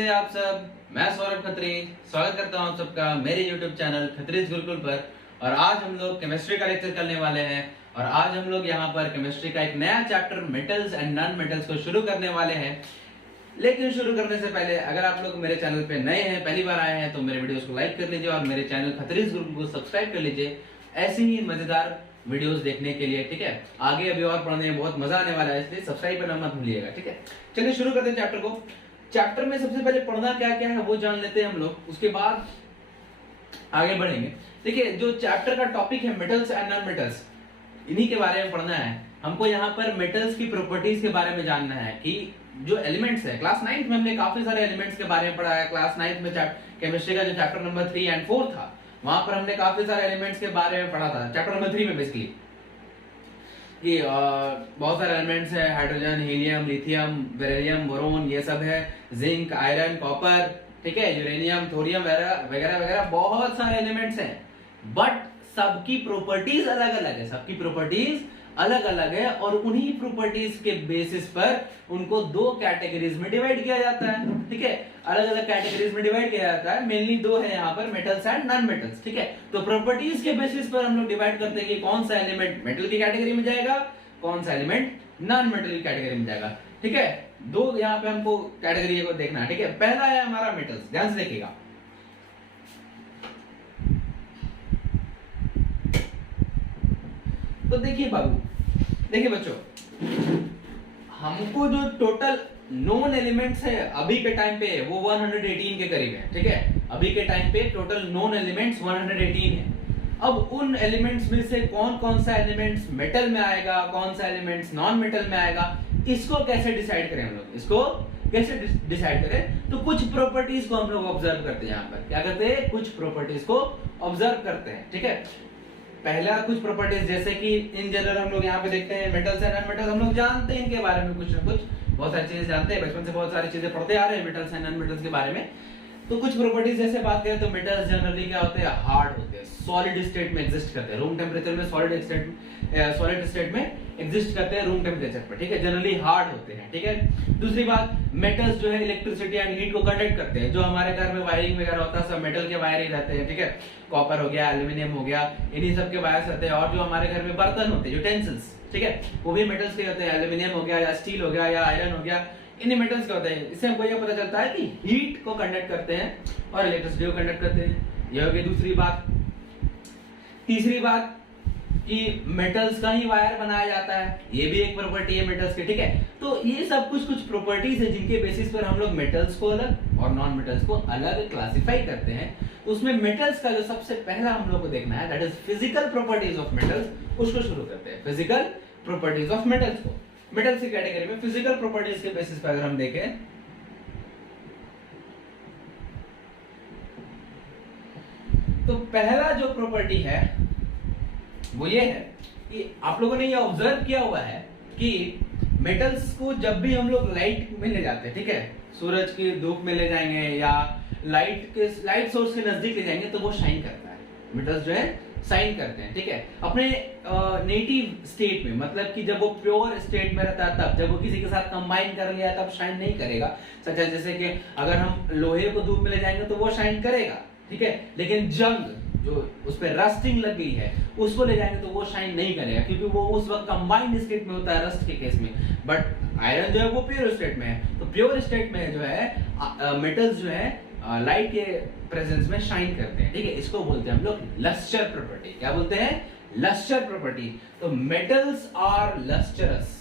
कैसे हैं आप सब। मैं सौरभ खत्री स्वागत करता हूं आप सबका मेरे YouTube चैनल खत्रीज गुरुकुल पर। और आज हम लोग केमिस्ट्री का लेक्चर करने वाले हैं और आज हम लोग यहाँ पर केमिस्ट्री का एक नया chapter metals and non metals को शुरू करने वाले हैं। लेकिन शुरू करने से पहले अगर आप लोग मेरे चैनल पे नए हैं, पहली बार आए हैं, तो मेरे वीडियोस को लाइक कर लीजिए और मेरे चैनल खत्रीज गुरुकुल को सब्सक्राइब कर लीजिए ऐसी ही मजेदार वीडियोस देखने के लिए। ठीक है, आगे अभी और पढ़ने में बहुत मजा आने वाला है, इसलिए सब्सक्राइब करना मत भूलिएगा। ठीक है, चलिए शुरू करते हैं चैप्टर को। चैप्टर में सबसे पहले पढ़ना क्या क्या है वो जान लेते हैं हम लोग, उसके बाद आगे बढ़ेंगे। देखिए, जो चैप्टर का टॉपिक है मेटल्स एंड नॉन मेटल्स, इन्हीं के बारे में पढ़ना है हमको। यहाँ पर मेटल्स की प्रॉपर्टीज के बारे में जानना है कि जो एलिमेंट्स है, क्लास 9th में हमने काफी सारे एलिमेंट्स के बारे में पढ़ा है। क्लास 9th में केमिस्ट्री का जो चैप्टर नंबर 3 एंड 4 था, वहां पर हमने काफी सारे एलिमेंट्स के बारे में पढ़ा था। चैप्टर नंबर 3 में बेसिकली कि बहुत सारे एलिमेंट्स है, hydrogen, helium, lithium, beryllium, boron, ये सब है, जिंक, आयरन, कॉपर, ठीक है, यूरेनियम, थोरियम वगैरह वगैरह बहुत सारे एलिमेंट्स हैं। बट सबकी प्रॉपर्टीज अलग अलग है, सबकी प्रॉपर्टीज अलग अलग है और उन्हीं प्रॉपर्टीज के बेसिस पर उनको दो कैटेगरीज में डिवाइड किया जाता है। ठीक है, अलग अलग कैटेगरीज में डिवाइड किया जाता है। मेनली दो है यहाँ पर, मेटल्स एंड नॉन मेटल्स। ठीक है, तो प्रॉपर्टीज के बेसिस पर हम लोग डिवाइड करते हैं कि कौन सा एलिमेंट मेटल की कैटेगरी में जाएगा, कौन सा एलिमेंट नॉन मेटल की कैटेगरी में जाएगा। ठीक है, दो यहाँ पे हमको कैटेगरी को देखना है। ठीक है, पहला है हमारा मेटल्स, ध्यान से देखिएगा। तो देखिए बाबू, देखिए बच्चों, हमको जो टोटल नोन एलिमेंट्स है अभी के टाइम पे वो 118 के करीब है। ठीक है, अभी के टाइम पे टोटल नोन एलिमेंट्स 118 है। अब उन एलिमेंट्स में से कौन कौन सा एलिमेंट्स मेटल में आएगा, कौन सा एलिमेंट्स नॉन मेटल में आएगा, इसको कैसे डिसाइड करें हम लोग, इसको कैसे डिसाइड करें। तो कुछ प्रॉपर्टीज को हम लोग ऑब्जर्व करते हैं। यहाँ पर क्या करते हैं, कुछ प्रॉपर्टीज को ऑब्जर्व करते हैं। ठीक है, पहला कुछ प्रॉपर्टीज जैसे कि इन जनरल हम लोग यहाँ पे देखते हैं मेटल्स एंड नॉन मेटल्स, हम लोग जानते हैं इनके बारे में कुछ ना कुछ, बहुत सारी चीजें जानते हैं, बचपन से बहुत सारी चीजें पढ़ते आ रहे हैं मेटल्स एंड नॉन मेटल्स के बारे में। तो कुछ प्रॉपर्टीज जैसे बात करें तो मेटल्स जनरली क्या होते हैं, हार्ड होते हैं, सॉलिड स्टेट में एग्जिस्ट करते हैं, रूम टेम्परेचर में सॉलिड स्टेट में एग्जिस्ट करते हैं रूम टेम्परेचर पर। ठीक है, जनरली हार्ड होते हैं। ठीक है, दूसरी बात, मेटल्स जो है इलेक्ट्रिसिटी एंड हीट को कंडक्ट करते हैं। जो हमारे घर में वायरिंग वगैरह होता है सब मेटल के वायर ही रहते हैं। ठीक है, कॉपर हो गया, एल्यूमिनियम हो गया, इन्हीं सब के वायर्स रहते हैं। और जो हमारे घर में बर्तन होते हैं, यूटेंसिल्स, ठीक है, वो भी मेटल्स के होते हैं, एल्यूमिनियम हो गया या स्टील हो गया या आयरन हो गया, इन्हीं मेटल्स के होते हैं। इससे हमको यह पता चलता है कि हीट को कंडक्ट करते हैं और इलेक्ट्रिसिटी को कंडक्ट करते हैं। यह होगी दूसरी बात। तीसरी बात कि मेटल्स का ही वायर बनाया जाता है, ये भी एक प्रॉपर्टी है मेटल्स की। ठीक है, तो ये सब कुछ प्रॉपर्टीज है जिनके बेसिस पर हम लोग मेटल्स को अलग और नॉन मेटल्स को अलग क्लासिफाई करते हैं। उसमें मेटल्स का जो सबसे पहला हम लोग को देखना है, that is physical properties of metals, उसको शुरू करते हैं। फिजिकल प्रॉपर्टीज ऑफ मेटल्स को, मेटल्स की कैटेगरी में फिजिकल प्रॉपर्टीज के बेसिस पर अगर हम देखें तो पहला जो प्रॉपर्टी है वो ये है कि आप लोगों ने ये ऑब्जर्व किया हुआ है कि मेटल्स को जब भी हम लोग लाइट में ले जाते हैं, ठीक है, सूरज की धूप में ले जाएंगे या लाइट सोर्स के नजदीक ले जाएंगे तो वो शाइन करता है। मेटल्स जो है शाइन करते हैं। ठीक है, अपने नेटिव स्टेट में, मतलब कि जब वो प्योर स्टेट में रहता है तब, जब वो किसी के साथ कंबाइन कर लिया तब शाइन नहीं करेगा। सच है, जैसे कि अगर हम लोहे को धूप में ले जाएंगे तो वो शाइन करेगा। ठीक है, लेकिन जंग जो उस पर रस्टिंग लग गई है उसको ले जाएंगे तो वो शाइन नहीं करेगा, क्योंकि वो उस वक्त कंबाइंड स्टेट में होता है रस्ट के केस में। बट आयरन जो है वो प्योर स्टेट में है, तो प्योर स्टेट में जो है मेटल्स जो है लाइट के प्रेजेंस में शाइन करते हैं। ठीक है, इसको बोलते हैं हम लोग लस्टर प्रॉपर्टी। क्या बोलते हैं, लस्टर प्रॉपर्टी। तो मेटल्स आर लस्टरस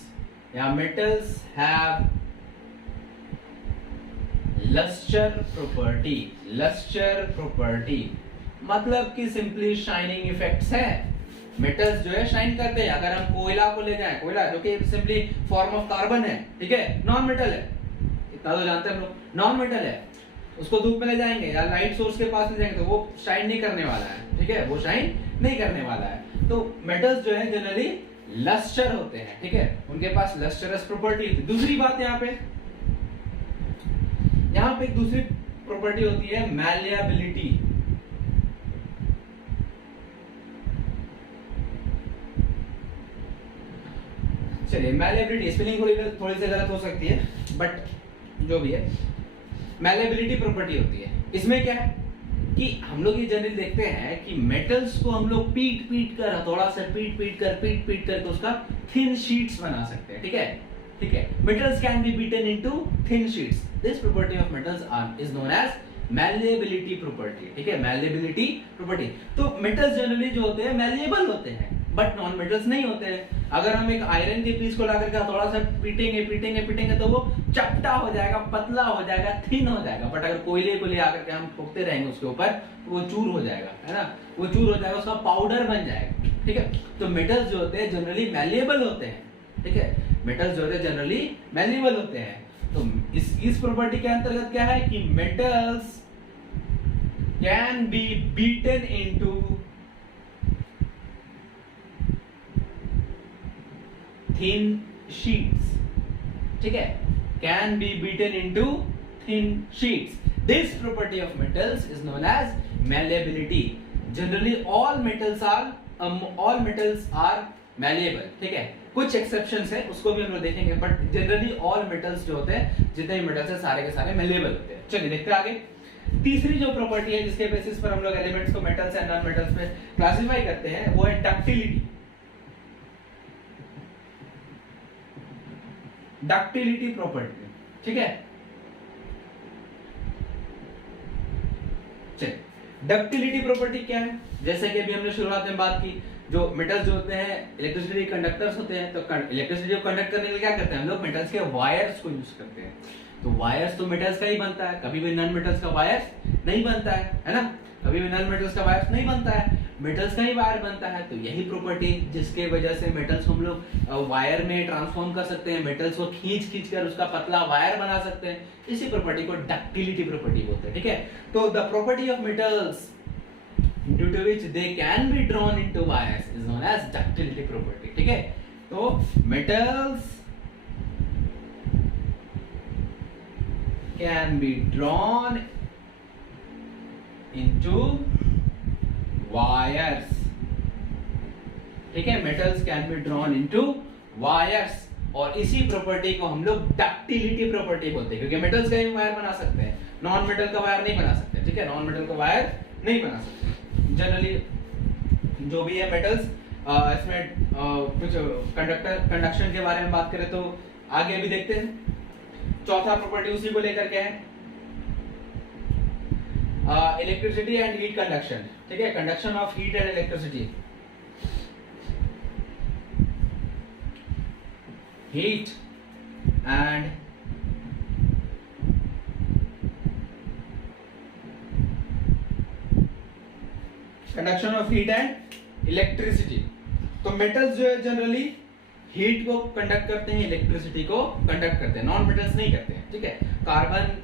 या metals have lustre property. Lustre property मतलब कि सिंपली शाइनिंग इफेक्ट्स है। मेटल्स जो है शाइन करते हैं। अगर हम कोयला को ले जाएं, कोयला जो कि सिंपली फॉर्म ऑफ कार्बन है, ठीक है, नॉन मेटल है, इतना तो जानते हैं हम लोग, नॉन मेटल है, उसको धूप में ले जाएंगे या लाइट सोर्स के पास ले जाएंगे तो वो शाइन नहीं करने वाला है। ठीक है, वो शाइन नहीं करने वाला है। तो मेटल्स जो है जनरली लस्टर होते हैं। ठीक है, उनके पास लस्टरस प्रॉपर्टी होती है। दूसरी बात यहाँ पे एक दूसरी प्रॉपर्टी होती है मैलिएबिलिटी। चलिए, मैलिएबिलिटी स्पेलिंग थोड़ी सी गलत हो सकती है, बट जो भी है, मैलेबिलिटी प्रॉपर्टी होती है। इसमें क्या है कि हम लोग ये जनरली देखते हैं कि मेटल्स को हम लोग पीट कर, थोड़ा सा पीट कर उसका थिन शीट्स बना सकते हैं। ठीक है, metals can be beaten into thin sheets. This property of metals is known as malleability property. ठीक है, malleability property। तो metals जनरली जो होते हैं malleable होते हैं, बट नॉन मेटल्स नहीं होते हैं। अगर हम एक आयरन के पीस को लाकर के थोड़ा सा पीटेंगे तो वो चपटा हो जाएगा, पतला हो जाएगा, थिन हो जाएगा। बट अगर कोयले को ले आकर के हम ठोकते रहेंगे उसके ऊपर, वो चूर हो जाएगा, है ना, वो चूर हो जाएगा, उसका पाउडर बन जाएगा। ठीक है, तो मेटल्स जो होते हैं जनरली मैलेबल होते हैं। ठीक है, मेटल्स जो होते हैं जनरली मैलेबल होते हैं। तो इस प्रॉपर्टी के अंतर्गत क्या है कि metals can be beaten into thin sheets। ठीक है, can be beaten into thin sheets। This property of metals is known as malleability। Generally all metals are malleable। ठीक है, कुछ एक्सेप्शंस है, उसको भी हम लोग देखेंगे, बट जनरली ऑल मेटल्स जो होते हैं, जितने भी मेटल्स हैं सारे के सारे malleable होते हैं। चलिए देखते हैं आगे। तीसरी जो प्रॉपर्टी है जिसके बेसिस पर हम लोग एलिमेंट्स को मेटल्स एंड नॉन मेटल्स में क्लासिफाई करते हैं, वो है डक्टिलिटी। Ductility property. ठीक है, चलिए डक्टिलिटी प्रॉपर्टी क्या है? जैसे कि अभी हमने शुरुआत में बात की, जो मेटल्स जो होते हैं इलेक्ट्रिसिटी कंडक्टर्स होते हैं, तो इलेक्ट्रिसिटी को कंडक्ट करने के लिए क्या करते हैं हम लोग? मेटल्स के वायर्स को यूज करते हैं। तो वायर्स तो मेटल्स का ही बनता है, कभी भी नॉन मेटल्स का वायर्स नहीं बनता है ना, कभी भी नॉन मेटल्स का वायर्स नहीं बनता है, मेटल्स का ही वायर बनता है। तो यही प्रॉपर्टी जिसके वजह से मेटल्स हम लोग वायर में ट्रांसफॉर्म कर सकते हैं, मेटल्स को खींच कर उसका पतला वायर बना सकते हैं, इसी प्रॉपर्टी को डक्टिलिटी प्रॉपर्टी बोलते हैं। ठीक है, तो the property of metals due to which they can be drawn into wires is known as ductility property। ठीक है, तो metals can be drawn into wires। ठीक है, metals can be drawn into wires, और इसी प्रॉपर्टी को हम लोग डक्टिलिटी प्रॉपर्टी बोलते हैं, क्योंकि मेटल्स का ही वायर बना सकते हैं, नॉन मेटल का वायर नहीं बना सकते। ठीक है, नॉन मेटल का वायर नहीं बना सकते जनरली। जो भी है मेटल्स, इसमें कुछ कंडक्शन के बारे में बात करें तो आगे अभी देखते हैं। चौथा प्रॉपर्टी उसी को लेकर के है, इलेक्ट्रिसिटी एंड हीट कंडक्शन। ठीक है, conduction of heat and electricity. Heat and conduction of heat and electricity. तो मेटल्स जो है जनरली हीट को कंडक्ट करते हैं, इलेक्ट्रिसिटी को कंडक्ट करते हैं, नॉन मेटल्स नहीं करते हैं। ठीक है, कार्बन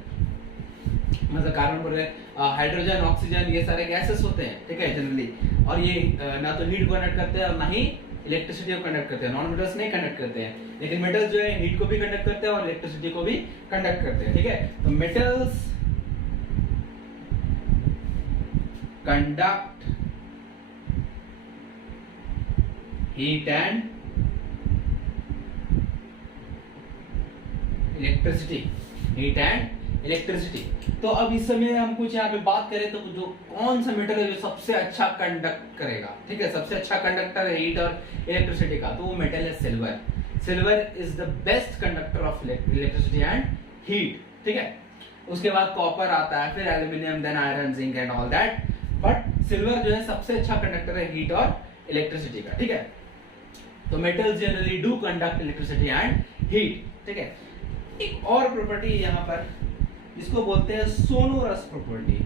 मतलब कार्बन बोल रहे, हाइड्रोजन, ऑक्सीजन, ये सारे गैसेस होते हैं। ठीक है, जनरली, और ये ना तो हीट को कंडक्ट करते हैं और ना ही इलेक्ट्रिसिटी को कंडक्ट करते हैं, नॉन मेटल्स नहीं कंडक्ट करते हैं। लेकिन मेटल्स जो है हीट को भी कंडक्ट करते हैं और इलेक्ट्रिसिटी को भी कंडक्ट करते हैं। ठीक है, तो metals conduct heat and electricity। heat and electricity। तो अब इस समय हम कुछ यहाँ पे बात करें तो जो कौन सा मेटल है जो सबसे अच्छा कंडक्ट करेगा, ठीक है, सबसे अच्छा कंडक्टर है हीट और इलेक्ट्रिसिटी का, तो वो मेटल है silver. Silver is the best conductor of electricity and heat. ठीक है, उसके बाद कॉपर आता है, फिर aluminium, then iron, zinc and all that, but silver जो है सबसे अच्छा कंडक्टर है हीट और इलेक्ट्रिसिटी का। ठीक है, तो metals generally do conduct electricity and heat. ठीक है, एक और प्रॉपर्टी यहां पर जिसको बोलते हैं सोनोरस प्रॉपर्टी।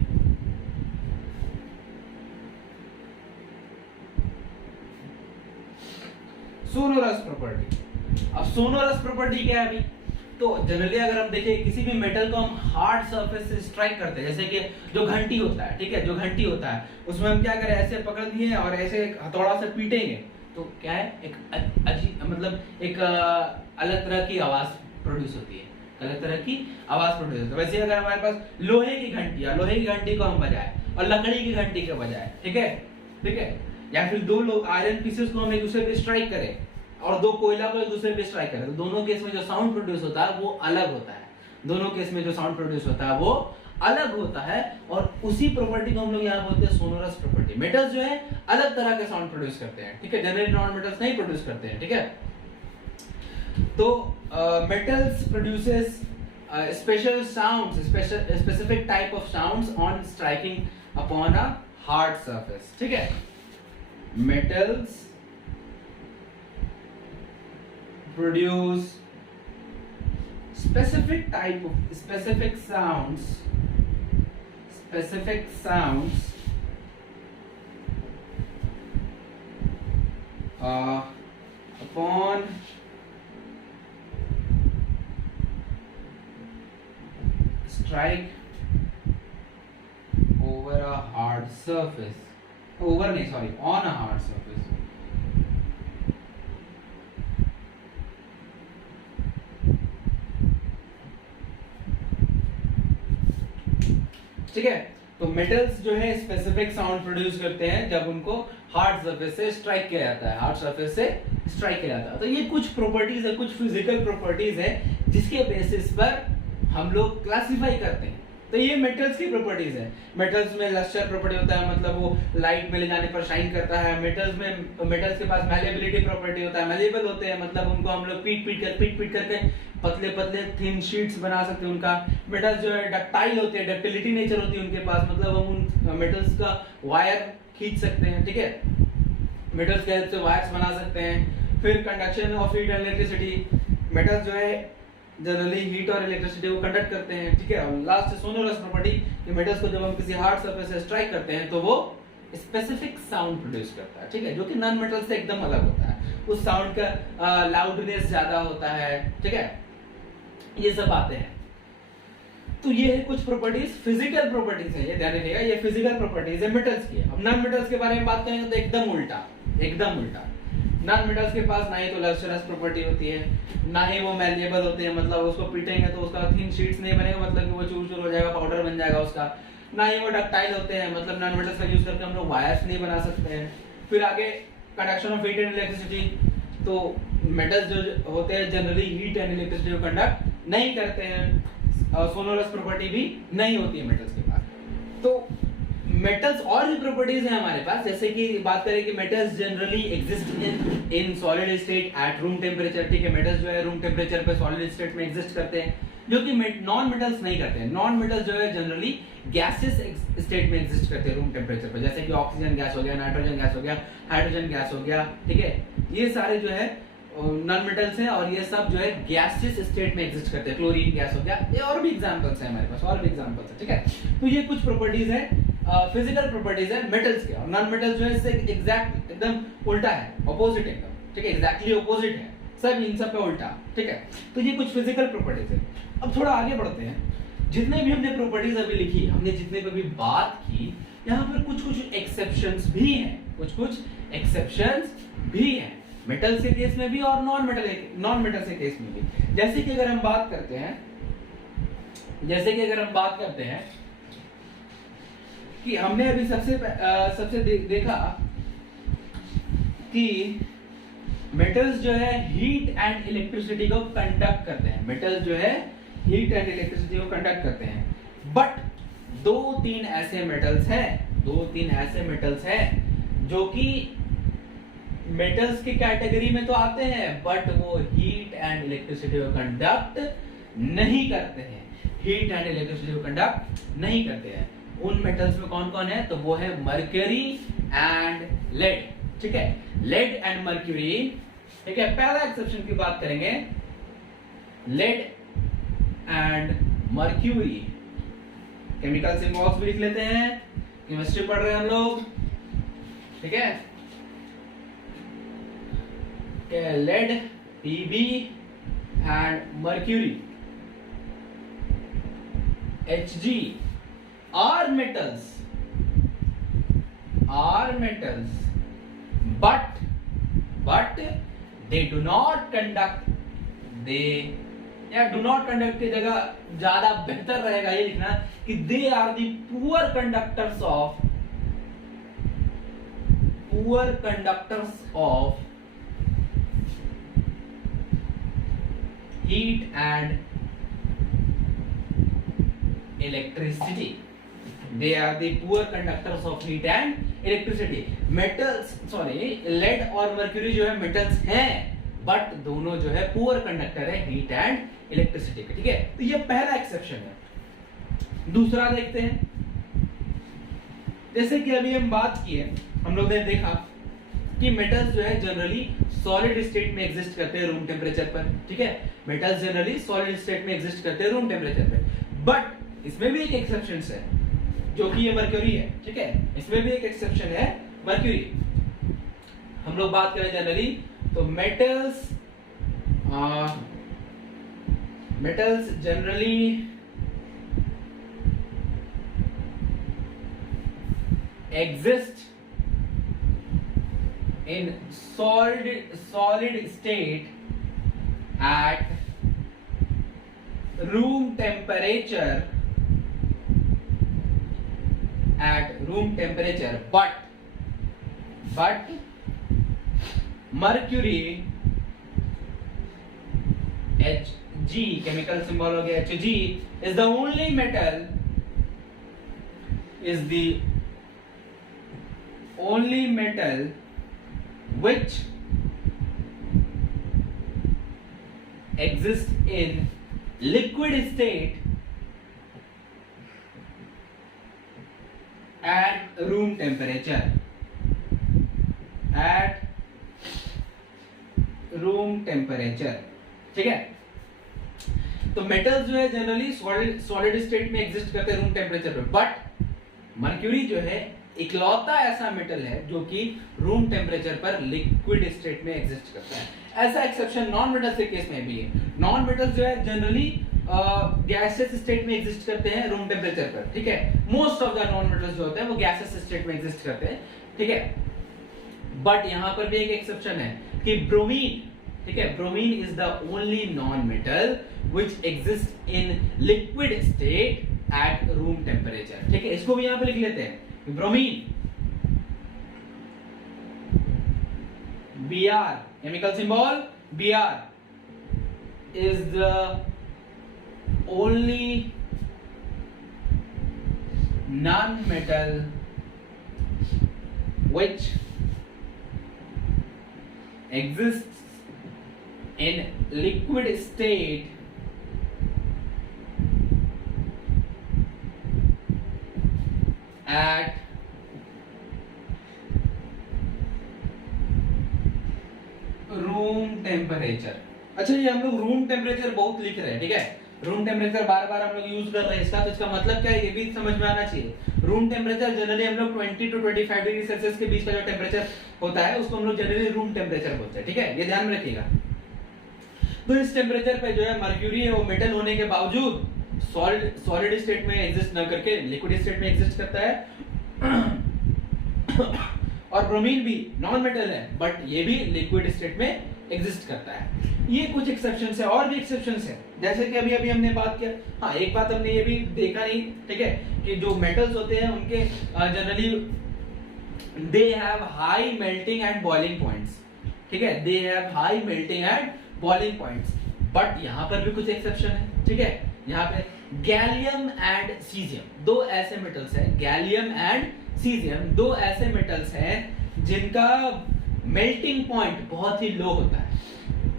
Sonorous property. अब सोनोरस प्रॉपर्टी क्या है अभी? तो जनरली अगर हम देखें किसी भी मेटल को हम हार्ड सरफेस से स्ट्राइक करते हैं, जैसे कि जो घंटी होता है, ठीक है, जो घंटी होता है उसमें हम क्या करें, ऐसे पकड़ दिए और ऐसे हथौड़ा से पीटेंगे तो क्या है, एक अजीब मतलब एक अलग तरह की आवाज प्रोड्यूस होती है, अलग तरह की आवाज प्रोड्यूस होती है। वैसे अगर हमारे पास लोहे की घंटी को हम बजाए और लकड़ी की घंटी के बजाय, ठीक है, या फिर दो लोग आयरन पीसेस को हम एक दूसरे पे स्ट्राइक करें और दो कोयला को एक दूसरे पे स्ट्राइक करें, तो दोनों केस में जो साउंड प्रोड्यूस होता है वो अलग होता है। दोनों केस में जो साउंड प्रोड्यूस होता है वो अलग होता है, और उसी प्रॉपर्टी को हम लोग यहाँ बोलते हैं सोनोरस प्रॉपर्टी। मेटल्स जो है अलग तरह के साउंड प्रोड्यूस करते हैं, ठीक है, जनरली नॉन मेटल्स नहीं प्रोड्यूस करते हैं, ठीक है। तो metals produces special sounds, specific type of sounds on striking upon a hard surface, ठीक है। Metals produce specific sounds upon strike over a hard surface, on a hard surface। ठीक है, तो मेटल्स जो है स्पेसिफिक साउंड प्रोड्यूस करते हैं जब उनको हार्ड सरफेस से स्ट्राइक किया जाता है, हार्ड सरफेस से स्ट्राइक किया जाता है। तो ये कुछ प्रॉपर्टीज है, कुछ फिजिकल प्रॉपर्टीज है जिसके बेसिस पर हम लोग क्लासिफाई करते हैं। तो ये मेटल्स की प्रॉपर्टीज है। मेटल्स में लस्टर प्रॉपर्टी होता है, मतलब वो लाइट में ले जाने पर शाइन करता है। मेटल्स के पास मैलेबिलिटी प्रॉपर्टी होता है, मैलेबल होते हैं, मतलब उनको हम लोग पीट करके पतले पतले थिन शीट्स बना सकते हैं उनका। मेटल्स जो है डक्टाइल होते हैं, डक्टिलिटी नेचर होती है उनके पास, मतलब हम उन मेटल्स का वायर खींच सकते हैं, ठीक है, मेटल्स के हेल्प से वायर्स बना सकते हैं। फिर conduction of heat and electricity, metals जो है जनरली हीट और इलेक्ट्रिसिटी को कंडक्ट करते हैं, ठीक है। और लास्ट सोनोरस प्रॉपर्टी, कि मेटल्स को जब हम किसी हार्ड सरफेस से स्ट्राइक करते हैं तो वो स्पेसिफिक साउंड प्रोड्यूस करता है, ठीक है, जो कि नॉन मेटल से एकदम अलग होता है। उस साउंड का लाउडनेस ज्यादा होता है, ठीक है, ये सब आते हैं। तो ये है कुछ प्रॉपर्टीज, फिजिकल प्रॉपर्टीज है, ये ध्यान रखिएगा, ये फिजिकल प्रॉपर्टीज है मेटल्स की। अब नॉन मेटल्स के बारे में बात करेंगे तो एकदम उल्टा। नॉन मेटल्स के पास ना ही तो लस्टरस प्रॉपर्टी होती है, ना ही वो मैलेबल होते हैं, मतलब उसको पीटेंगे तो उसका थिन शीट्स नहीं बनेगा, मतलब कि वो चूर हो जाएगा, पाउडर बन जाएगा उसका। ना ही वो डक्टाइल होते हैं, मतलब नॉन मेटल्स का यूज करके हम लोग वायर्स नहीं बना सकते हैं। फिर आगे conduction of heat and electricity, तो मेटल्स जो होते हैं जनरली हीट एंड इलेक्ट्रिसिटी को कंडक्ट नहीं करते हैं। सोनोरस प्रॉपर्टी भी नहीं होती है मेटल्स के पास। तो मेटल्स और भी प्रॉपर्टीज हैं हमारे पास, जैसे कि बात करें कि metals generally exist in solid state at room temperature, ठीक है, मेटल्स जो है रूम टेम्परेचर पे सॉलिड स्टेट में एग्जिस्ट करते हैं, जो कि नॉन मेटल्स नहीं करते हैं। नॉन मेटल्स जो है जनरली गैसेस स्टेट में एग्जिस्ट करते हैं रूम टेम्परेचर पे, जैसे कि ऑक्सीजन गैस हो गया, नाइट्रोजन गैस हो गया, हाइड्रोजन गैस हो गया, ठीक है, ये सारे जो है नॉन मेटल्स हैं, और ये सब जो है गैसेस स्टेट में एग्जिस्ट करते हैं। क्लोरीन गैस हो गया, ये और भी एग्जांपल्स हैं हमारे पास, और भी एग्जांपल्स हैं, ठीक है। तो ये कुछ प्रॉपर्टीज है, फिजिकल प्रॉपर्टीज है मेटल्स के, और नॉन मेटल्स जो है इससे एग्जैक्ट एकदम उल्टा है, ऑपोजिट एकदम, ठीक है, एग्जैक्टली ऑपोजिट है, सब इन सब पे उल्टा, ठीक है। तो ये कुछ फिजिकल प्रॉपर्टीज है। अब थोड़ा आगे बढ़ते हैं। जितने भी हमने प्रॉपर्टीज अभी लिखी, हमने जितने पे भी बात की, यहाँ पर कुछ एक्सेप्शंस भी हैं, कुछ एक्सेप्शंस भी हैं, मेटल्स के केस में भी और नॉन मेटल्स के केस में भी। जैसे कि अगर हम बात करते हैं कि हमने अभी सबसे देखा कि मेटल्स जो है हीट एंड इलेक्ट्रिसिटी को कंडक्ट करते हैं, मेटल्स जो है हीट एंड इलेक्ट्रिसिटी को कंडक्ट करते हैं। बट दो तीन ऐसे मेटल्स हैं जो कि मेटल्स की कैटेगरी में तो आते हैं, बट वो हीट एंड इलेक्ट्रिसिटी को कंडक्ट नहीं करते हैं, हीट एंड इलेक्ट्रिसिटी को कंडक्ट नहीं करते हैं। उन मेटल्स में कौन कौन है? तो वो है मर्क्यूरी एंड लेड, ठीक है, लेड एंड मर्क्यूरी, ठीक है। पहला एक्सेप्शन की बात करेंगे, lead and mercury, chemical symbols भी लिख लेते हैं, केमिस्ट्री पढ़ रहे हैं हम लोग, ठीक है। Lead Pb and mercury Hg are metals but they do not conduct, do not conduct की जगह ज्यादा बेहतर रहेगा ये लिखना कि they are the poor conductors of heat and electricity. They are the poor conductors of heat and electricity. Metals, sorry, lead और mercury जो है metals हैं, but दोनों जो है poor conductor है heat and electricity के, ठीक है? तो ये पहला exception है। दूसरा देखते हैं, जैसे कि अभी हम बात की है, हम लोग ने देखा कि मेटल्स जो है जनरली सॉलिड स्टेट में एग्जिस्ट करते हैं रूम टेम्परेचर पर, ठीक है? मेटल्स जनरली सॉलिड स्टेट में एग्जिस्ट करते हैं रूम टेम्परेचर पर, बट इसमें भी एक एक्सेप्शन है जो कि ये मर्क्यूरी है, ठीक है? इसमें भी एक एक्सेप्शन है मर्क्यूरी। हम लोग बात करें जनरली तो metals generally exist in solid state at room temperature but mercury Hg chemical symbol हो गया Hg is the only metal which exists in liquid state at room temperature. ठीक है? तो मेटल्स जो है जनरली सॉलिड स्टेट में exist करते हैं रूम टेम्परेचर पे, बट मर्क्यूरी जो है इकलौता ऐसा मेटल है जो कि रूम टेम्परेचर पर लिक्विड स्टेट में एग्जिस्ट करता है। ऐसा एक्सेप्शन नॉन मेटल्स के केस में भी है। नॉन मेटल्स जो है जनरली गैसियस स्टेट में एग्जिस्ट करते हैं रूम टेम्परेचर पर, ठीक है? Most of the non metals जो होते हैं वो गैसियस स्टेट में एग्जिस्ट करते हैं, ठीक है? बट यहां पर भी एक एक्सेप्शन है कि ब्रोमीन, ठीक है? Bromine is the only non metal which exist in liquid state at room temperature, ठीक है? इसको भी यहां पे लिख लेते हैं। Bromine Br, chemical symbol Br is the only non-metal which exists in liquid state at room temperature. अच्छा, ये हम लोग रूम टेम्परेचर बहुत लिख रहे हैं, ठीक है? रूम टेम्परेचर बार बार हम लोग यूज कर रहे हैं इसका, तो इसका मतलब क्या है ये भी समझ में आना चाहिए। रूम टेम्परेचर जनरली हम लोग 20 to 25 डिग्री सेल्सियस के बीच का जो टेम्परेचर होता है उसको हम लोग जनरली रूम टेम्परेचर बोलते हैं, ठीक है? ये ध्यान में रखिएगा। तो इस टेम्परेचर पे जो है मर्क्यूरी है वो मेटल होने के बावजूद सॉलिड स्टेट में एग्जिस्ट न करके लिक्विड स्टेट में एग्जिस्ट करता है। और ब्रोमीन भी नॉन मेटल है बट ये भी लिक्विड स्टेट में एग्जिस्ट करता है। ये कुछ एक्सेप्शंस है, और भी एक्सेप्शंस है, जैसे कि अभी हमने बात किया। हाँ, एक बात हमने ये भी देखा नहीं, ठीक है, कि जो मेटल्स होते हैं उनके generally they have high melting and boiling points, ठीक है? They have high melting and boiling points, but यहाँ पर भी कुछ एक्सेप्शन है, ठीक है? यहाँ पे गैलियम एंड सीजियम दो ऐसे मेटल्स हैं, गैलियम एंड सीजियम दो ऐसे मेटल्स हैं जिनका मेल्टिंग पॉइंट बहुत ही लो होता है,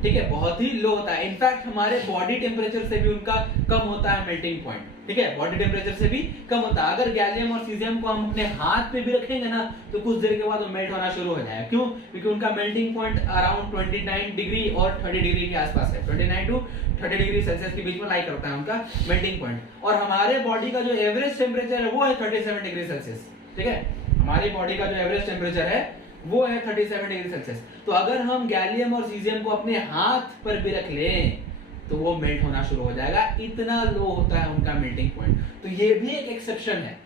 ठीक है? बहुत ही लो होता है। इनफैक्ट हमारे बॉडी टेम्परेचर से भी उनका कम होता है मेल्टिंग पॉइंट, ठीक है? बॉडी टेम्परेचर से भी कम होता है। अगर गैलियम और सीजियम को हम अपने हाथ पे भी रखेंगे ना तो कुछ देर के बाद वो मेल्ट होना शुरू हो जाएगा। क्यों? क्योंकि उनका मेल्टिंग पॉइंट अराउंड 29 डिग्री और 30 डिग्री के आसपास है। 29 to 30 डिग्री सेल्सियस के बीच में लाई करता है उनका मेल्टिंग पॉइंट। और हमारे बॉडी का जो एवरेज टेम्परेचर है वो है 37 डिग्री सेल्सियस, ठीक है? हमारी बॉडी का जो एवरेज टेम्परेचर है वो है 37 डिग्री सेल्सियस। तो अगर हम गैलियम और सीजियम को अपने हाथ पर भी रख लें तो वो मेल्ट होना शुरू हो जाएगा, इतना लो होता है उनका मेल्टिंग पॉइंट। तो ये भी एक एक्सेप्शन है,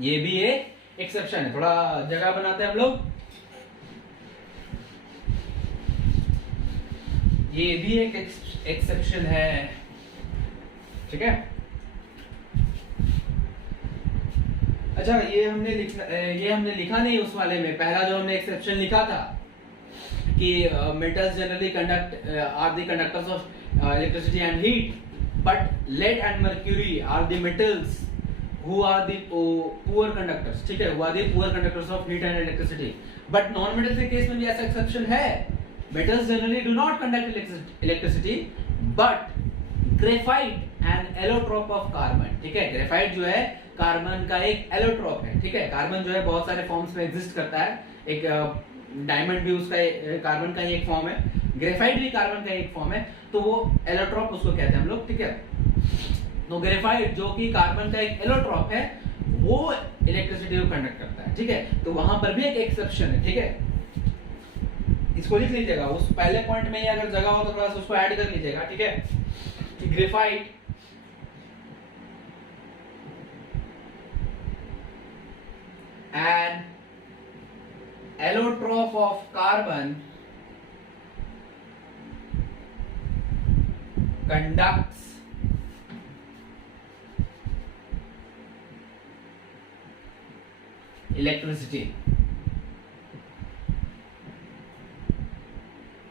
ये भी एक एक्सेप्शन है। थोड़ा जगह बनाते हैं हम लोग। ये भी एक एक्सेप्शन है, ठीक है? अच्छा, ये हमने लिखा नहीं उस वाले में। पहला जो हमने एक्सेप्शन लिखा था कि metals generally are the conductors of electricity and heat, but lead and mercury are the metals who are the poor conductors, ठीक है, who are the poor conductors of heat and electricity. But non metals के case में भी ऐसा exception है. Metals generally do not conduct electricity, but graphite an allotrope of carbon, ठीक है. Graphite जो है कार्बन का एक एलोट्रोप है, ठीक है. कार्बन जो है बहुत सारे फॉर्म्स में एग्जिस्ट करता है. एक डायमंड भी उसका कार्बन का ही एक फॉर्म है, ग्रेफाइट भी कार्बन का एक फॉर्म है, तो वो एलोट्रोप उसको कहते हैं हम लोग, ठीक है. तो ग्रेफाइट जो कि कार्बन का एक एलोट्रोप है, वो इलेक्ट्रिसिटी को कंडक्ट करता है, ठीक है. तो वहां पर भी एक एक्सेप्शन है, ठीक है. इसको लिख लीजिएगा, उस पहले पॉइंट में ही अगर जगह हो तो थोड़ा सा उसको ऐड कर लीजिएगा, ठीक है. कि graphite an allotrope of carbon conducts electricity.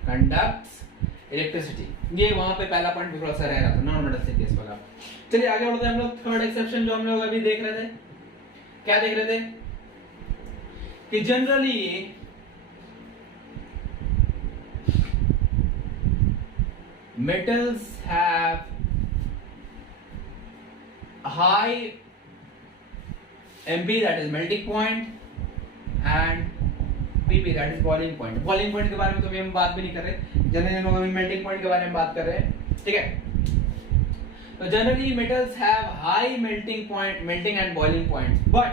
Conducts electricity. ये वहां पे पहला पॉइंट थोड़ा सा रह रहा था, नॉन मेटल से केस वाला. चलिए आगे बढ़ते हैं हम लोग. थर्ड एक्सेप्शन जो हम लोग अभी देख रहे थे, क्या देख रहे थे कि generally metals have high MP, that is melting point, and PP, that is boiling point. boiling point के बारे में तो अभी हम बात भी नहीं कर रहे, जनरली लोग अभी melting point के बारे में बात कर रहे हैं, ठीक है. तो generally metals have high melting and boiling points, but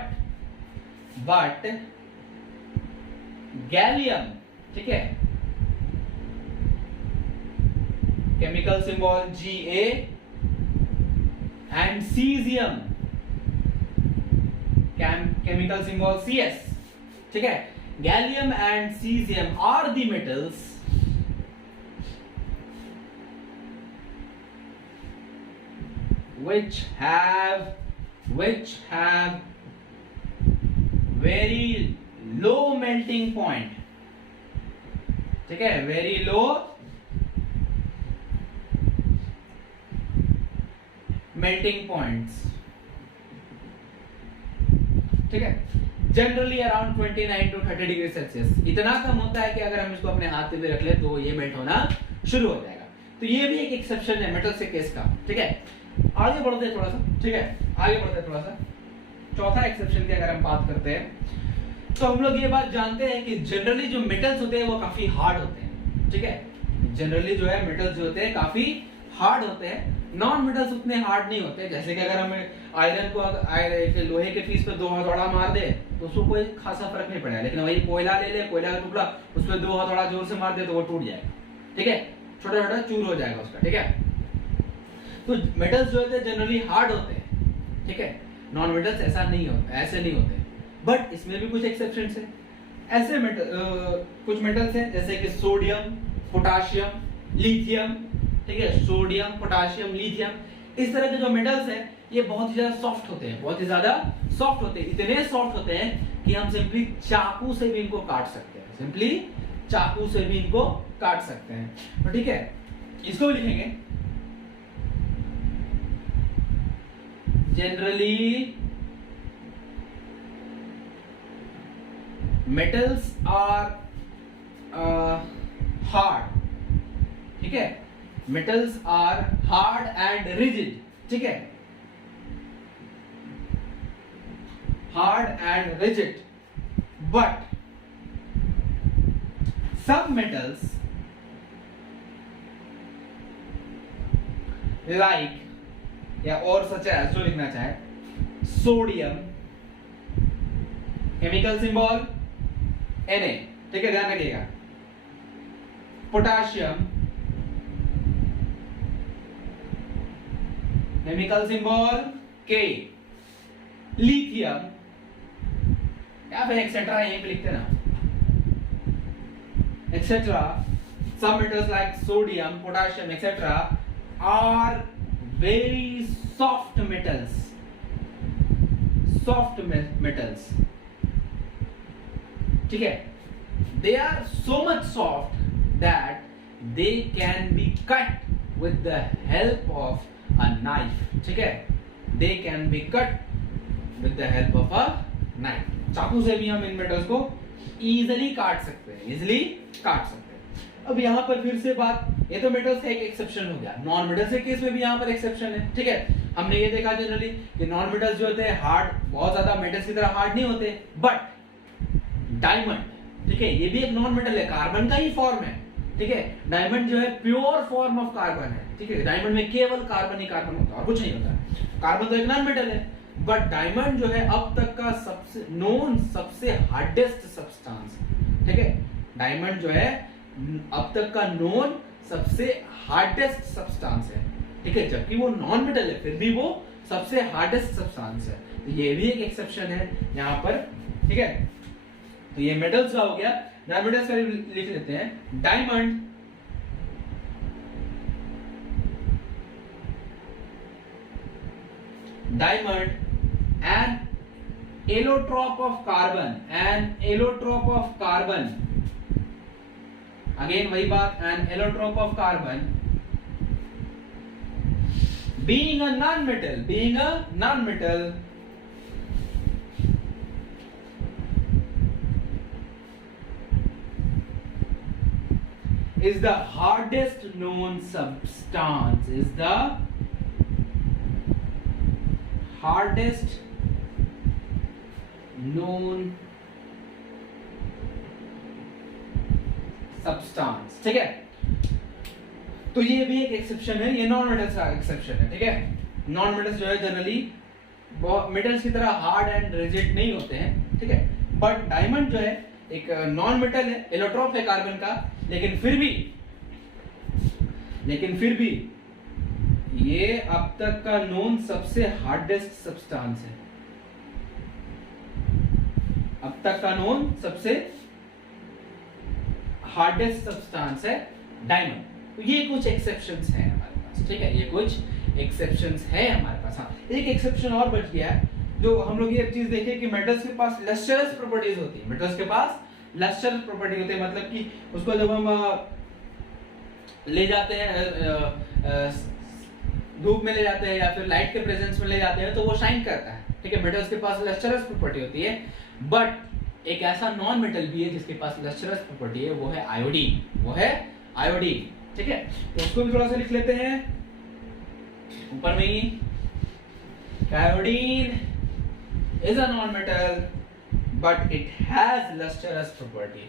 gallium, ठीक है, chemical symbol Ga, and caesium chemical symbol Cs, ठीक है. Gallium and caesium are the metals which have very low melting point, ठीक है, very low melting points, ठीक है. Generally around 29 to 30 degree Celsius. इतना कम होता है कि अगर हम इसको अपने हाथ पे भी रख ले तो ये मेल्ट होना शुरू हो जाएगा. तो ये भी एक एक्सेप्शन है मेटल से केस का, ठीक है. आगे बढ़ते हैं थोड़ा सा, ठीक है, आगे बढ़ते हैं थोड़ा सा. चौथा एक्सेप्शन की अगर हम बात करते हैं तो हम लोग ये बात जानते हैं कि जनरली जो मेटल्स होते हैं वो काफी हार्ड होते हैं, ठीक है. जनरली जो है मेटल्स जो होते हैं काफी हार्ड होते हैं. नॉन मेटल्स उतने हार्ड नहीं होते. जैसे कि अगर हम आयरन को लोहे के पीस पे 2 हथौड़ा मार दे तो उसको कोई खासा फर्क नहीं पड़ेगा. लेकिन वही कोयला ले ले, कोयला का टुकड़ा, उस पे 2 हथौड़ा जोर से मार दे तो वो टूट जाएगा, ठीक है, छोटा छोटा चूर हो जाएगा उसका, ठीक है. तो मेटल्स जो होते हैं जनरली हार्ड होते हैं, ठीक है. नॉन मेटल्स ऐसा नहीं होते, ऐसे नहीं होते. बट इसमें भी कुछ एक्सेप्शंस है. ऐसे कुछ मेटल्स हैं जैसे कि सोडियम, पोटाशियम, लिथियम, ठीक है. सोडियम, पोटाशियम, लिथियम, इस तरह के जो मेटल्स हैं ये बहुत ही ज्यादा सॉफ्ट होते हैं, बहुत ही ज्यादा सॉफ्ट होते हैं. इतने सॉफ्ट होते हैं कि हम सिंपली चाकू से भी इनको काट सकते हैं, सिंपली चाकू से भी इनको काट सकते हैं. तो ठीक है, इसको भी लिखेंगे. जनरली metals are hard, ठीक है. metals are hard and rigid, ठीक है, hard and rigid. but some metals like या और सच है जो लिखना चाहे सोडियम, केमिकल सिंबल Na, ठीक है, ध्यान रखिएगा. Potassium, chemical symbol K, lithium या फिर एक्सेट्रा यहीं पे लिखते ना, etcetera. some metals like sodium, potassium, etc. are very soft metals. Soft metals. ठीक है, they are so much soft that they can be cut with the help of a knife, ठीक है, they can be cut with the help of a knife. चाकू से भी हम इन metals को easily काट सकते हैं, इजीली काट सकते हैं। अब यहाँ पर फिर से बात, ये तो मेटल्स का एक एक्सेप्शन हो गया, नॉन मेटल्स के केस में भी यहाँ पर एक्सेप्शन है, ठीक है। हमने ये देखा जनरली कि नॉन मेटल्स जो होते हैं हार्ड, बहुत ज्यादा मेटल्स की तरह हार्ड नहीं होते, बट डायमंड, ठीक है, ये भी एक नॉन मेटल है, कार्बन का ही फॉर्म है, ठीक है। डायमंड जो है प्योर फॉर्म ऑफ कार्बन है, ठीक है। डायमंड में केवल कार्बन ही कार्बन होता है और कुछ नहीं होता। कार्बन तो एक नॉन मेटल है, बट डायमंड जो है अब तक का सबसे नोन सबसे हार्डेस्ट सब्सटेंस, ठीक है। डायमंड जो है अब तक का नोन सबसे हार्डेस्ट सब्सटेंस है, ठीक है, जबकि वो नॉन मेटल है फिर भी वो सबसे हार्डेस्ट सब्सटेंस है। तो ये भी एक एक्सेप्शन है यहाँ पर, ठीक है। तो ये मेटल्स का हो गया। नॉन मेटल्स का लिख लेते हैं, diamond an allotrope of carbon, again वही बात, an allotrope of carbon being a non-metal is the hardest known substance, hardest known substance, ठीक है। तो ये भी एक एक्सेप्शन है, ये नॉन मेटल्स का एक्सेप्शन है, ठीक है। नॉन मेटल्स जो है जनरली मेटल्स की तरह हार्ड एंड रिजिड नहीं होते हैं, ठीक है। बट डायमंड जो है एक नॉन मेटल है, एलोट्रोप है कार्बन का, लेकिन फिर भी ये अब तक का नोन सबसे हार्डेस्ट सब्सटेंस है, अब तक का नोन सबसे हार्डेस्ट सब्सटेंस है डायमंड। तो ये कुछ एक्सेप्शंस हैं हमारे पास, ठीक है, ये कुछ एक्सेप्शंस है हमारे पास। हाँ, एक एक्सेप्शन और बच गया है, जो हम लोग ये चीज देखें कि मेटल्स के पास लस्टरस प्रॉपर्टीज होती है, मेटल्स के पास लस्टर प्रॉपर्टी होती है, मतलब कि उसको जब हम ले जाते हैं धूप में ले जाते हैं या फिर लाइट के प्रेजेंस में ले जाते हैं तो वो शाइन करता है, ठीक है। मेटल्स के पास लस्टरस प्रॉपर्टी होती है, बट एक ऐसा नॉन मेटल भी है जिसके पास लस्टरस प्रॉपर्टी है, वो है आयोडीन, ठीक है। तो उसको भी थोड़ा सा लिख लेते हैं ऊपर में ही, iodine is a non metal but it has lustrous property.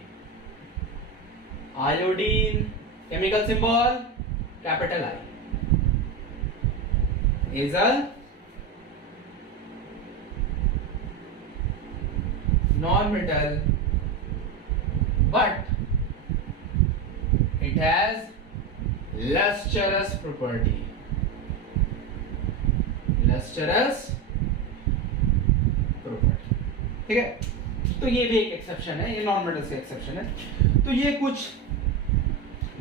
Iodine, chemical symbol capital I, is a non-metal, but it has lustrous property. ठीक है, तो ये भी एक एक्सेप्शन है, ये नॉन मेटल्स का एक्सेप्शन है। तो ये कुछ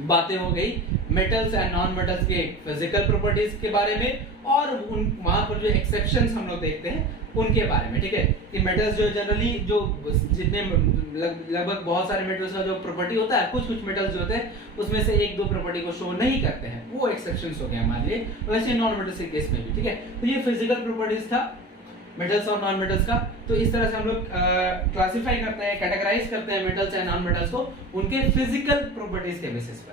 बातें हो गई मेटल्स एंड नॉन मेटल्स के फिजिकल प्रॉपर्टीज के बारे में, और उन वहां पर जो एक्सेप्शंस हम लोग देखते हैं उनके बारे में, ठीक है। कि मेटल्स जो जनरली जो जितने लगभग बहुत सारे मेटल्स का जो प्रॉपर्टी होता है, कुछ मेटल्स जो होते हैं उसमें से एक दो प्रॉपर्टी को शो नहीं करते हैं, वो एक्सेप्शंस हो गए हमारे लिए। वैसे नॉन मेटल्स के केस में भी, ठीक है। तो ये फिजिकल प्रॉपर्टीज था मेटल्स और नॉन मेटल्स का। तो इस तरह से हम लोग क्लासिफाई करते हैं, कैटेगराइज करते हैं मेटल्स एंड नॉन मेटल्स को उनके फिजिकल प्रॉपर्टीज के बेसिस पर।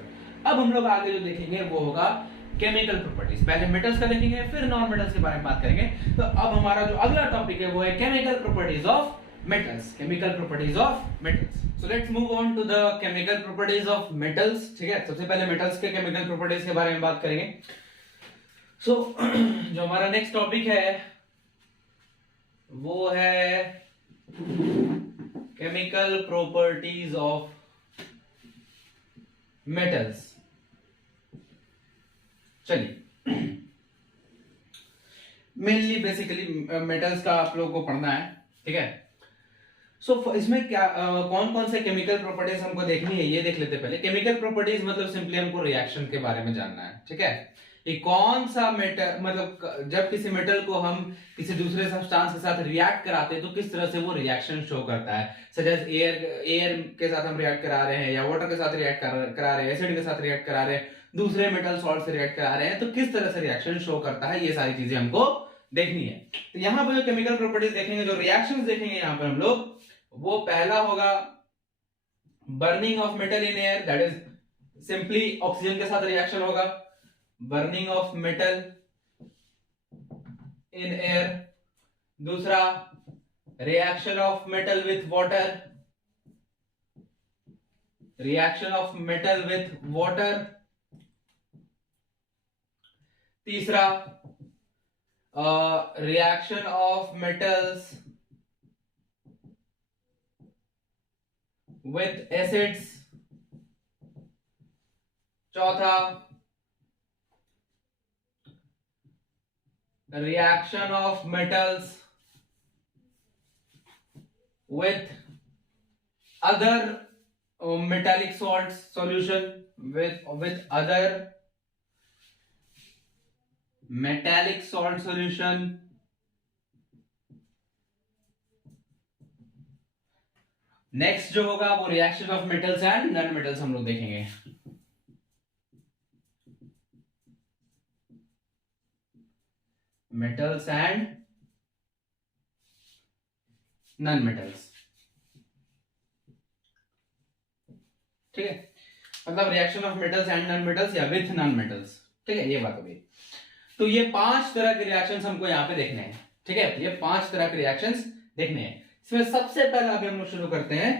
अब हम लोग आगे जो देखेंगे वो होगा केमिकल प्रॉपर्टीज। पहले मेटल्स का देखेंगे, फिर नॉन मेटल्स के बारे में बात करेंगे। तो अब हमारा जो अगला टॉपिक है वो है chemical properties of metals, so let's move on to the chemical properties of metals, ठीक है। सबसे पहले मेटल्स के केमिकल प्रॉपर्टीज के बारे में बात करेंगे। सो जो हमारा नेक्स्ट टॉपिक है वो है केमिकल प्रॉपर्टीज ऑफ मेटल्स। चलिए, मेनली बेसिकली मेटल्स का आप लोगों को पढ़ना है, ठीक है। सो इसमें क्या कौन कौन से केमिकल प्रॉपर्टीज हमको देखनी है ये देख लेते हैं। पहले केमिकल प्रॉपर्टीज मतलब सिंपली हमको रिएक्शन के बारे में जानना है, ठीक है। कि कौन सा मेटल, मतलब जब किसी मेटल को हम किसी दूसरे सब्सटेंस के साथ रिएक्ट कराते हैं तो किस तरह से वो रिएक्शन शो करता है। सच एज एयर के साथ हम रिएक्ट करा रहे हैं, या वाटर के साथ रिएक्ट करा रहे हैं, एसिड के साथ रिएक्ट करा रहे हैं, दूसरे मेटल सॉल्ट से रिएक्ट करा रहे हैं, तो किस तरह से रिएक्शन शो करता है, ये सारी चीजें हमको देखनी है। तो यहाँ पर जो केमिकल प्रॉपर्टीज देखेंगे, जो रिएक्शंस देखेंगे यहाँ पर हम लोग, वो पहला होगा burning of metal in air, that is simply oxygen के साथ रिएक्शन होगा, burning of metal in air. दूसरा reaction of metal with water, reaction of metal with water. तीसरा reaction of metals with acids. चौथा reaction of metals with other metallic salts solution, with other metallic salt solution। Next जो होगा वो reaction of metals and non metals हम लोग देखेंगे। Metals and non metals, ठीक है, मतलब reaction of metals and non metals या विथ नॉन मेटल्स, ठीक है, ये बात होगी। तो ये 5 तरह के रिएक्शंस हमको यहाँ पे देखने हैं, ठीक है, तो ये 5 तरह के रिएक्शंस देखने हैं। इसमें सबसे पहला अभी हम लोग शुरू करते हैं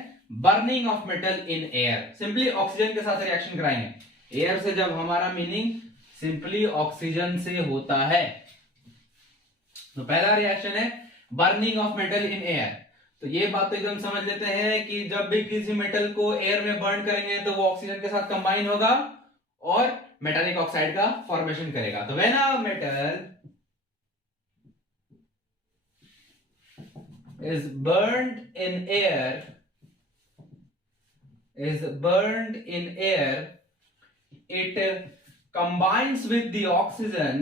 burning of metal in air. Simply oxygen के साथ रिएक्शन कराएंगे। एयर से जब हमारा मीनिंग सिंपली ऑक्सीजन से होता है, तो पहला रिएक्शन है burning of metal in air. तो ये बात तो एकदम समझ लेते हैं कि जब भी किसी मेटल को एयर में बर्न करेंगे तो वो ऑक्सीजन के साथ कंबाइन होगा और मेटालिक ऑक्साइड का फॉर्मेशन करेगा। तो when a metal is burned in air, it combines with the oxygen,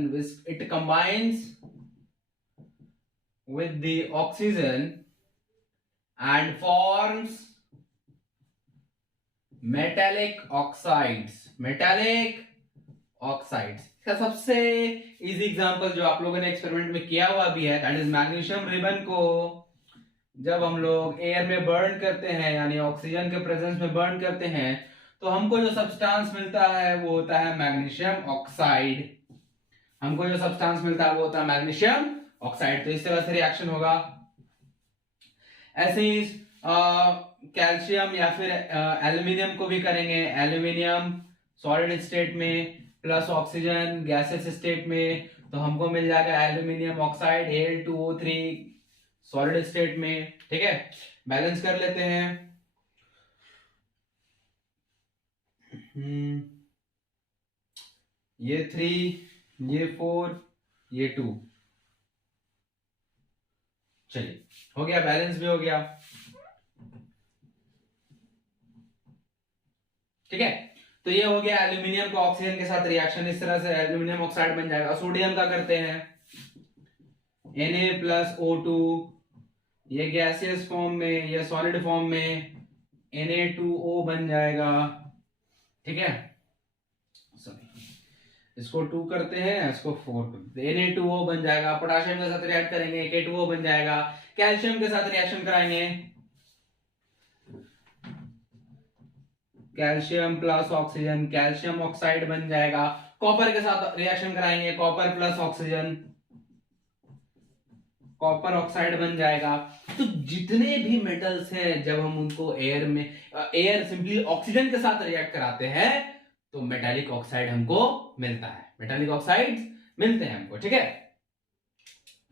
and forms metallic oxides। इसका सबसे इजी एग्जांपल जो आप लोगों ने एक्सपेरिमेंट में किया हुआ भी है, दैट इज मैग्नीशियम रिबन को जब हम लोग एयर में बर्न करते हैं, यानी ऑक्सीजन के प्रेजेंस में बर्न करते हैं, तो हमको जो सब्सटेंस मिलता है वो होता है मैग्नीशियम ऑक्साइड। हमको जो सब्सटेंस मिलता है वो होता है मैग्नीशियम ऑक्साइड। तो इस तरह से रिएक्शन होगा। ऐसे ही कैल्शियम या फिर एल्यूमिनियम को भी करेंगे। एल्यूमिनियम सॉलिड स्टेट में प्लस ऑक्सीजन गैसेस स्टेट में, तो हमको मिल जाएगा aluminium oxide Al2O3 solid state में, ठीक है। बैलेंस कर लेते हैं। ये 3, ये 4, ये 2, चलिए हो गया, बैलेंस भी हो गया, ठीक है। तो ये हो गया एल्यूमिनियम का ऑक्सीजन के साथ रिएक्शन, इस तरह से एल्यूमिनियम ऑक्साइड बन जाएगा। सोडियम का करते हैं Na+O2, ये गैसियस फॉर्म में, ये सॉलिड फॉर्म में Na2O बन जाएगा, ठीक है। सॉरी, इसको 2 करते हैं, इसको 4 करते हैं, Na2O बन जाएगा। पोटेशियम के साथ रिएक्ट करेंगे, K2O बन जाएगा। कैल्शियम के साथ रिएक्शन कराएंगे, calcium plus oxygen, calcium oxide बन जाएगा। कॉपर के साथ रिएक्शन कराएंगे, copper plus oxygen, copper oxide बन जाएगा। तो जितने भी मेटल्स हैं जब हम उनको एयर सिंपली ऑक्सीजन के साथ रिएक्ट कराते हैं तो मेटालिक ऑक्साइड हमको मिलता है, मेटालिक ऑक्साइड्स मिलते हैं हमको, ठीक है।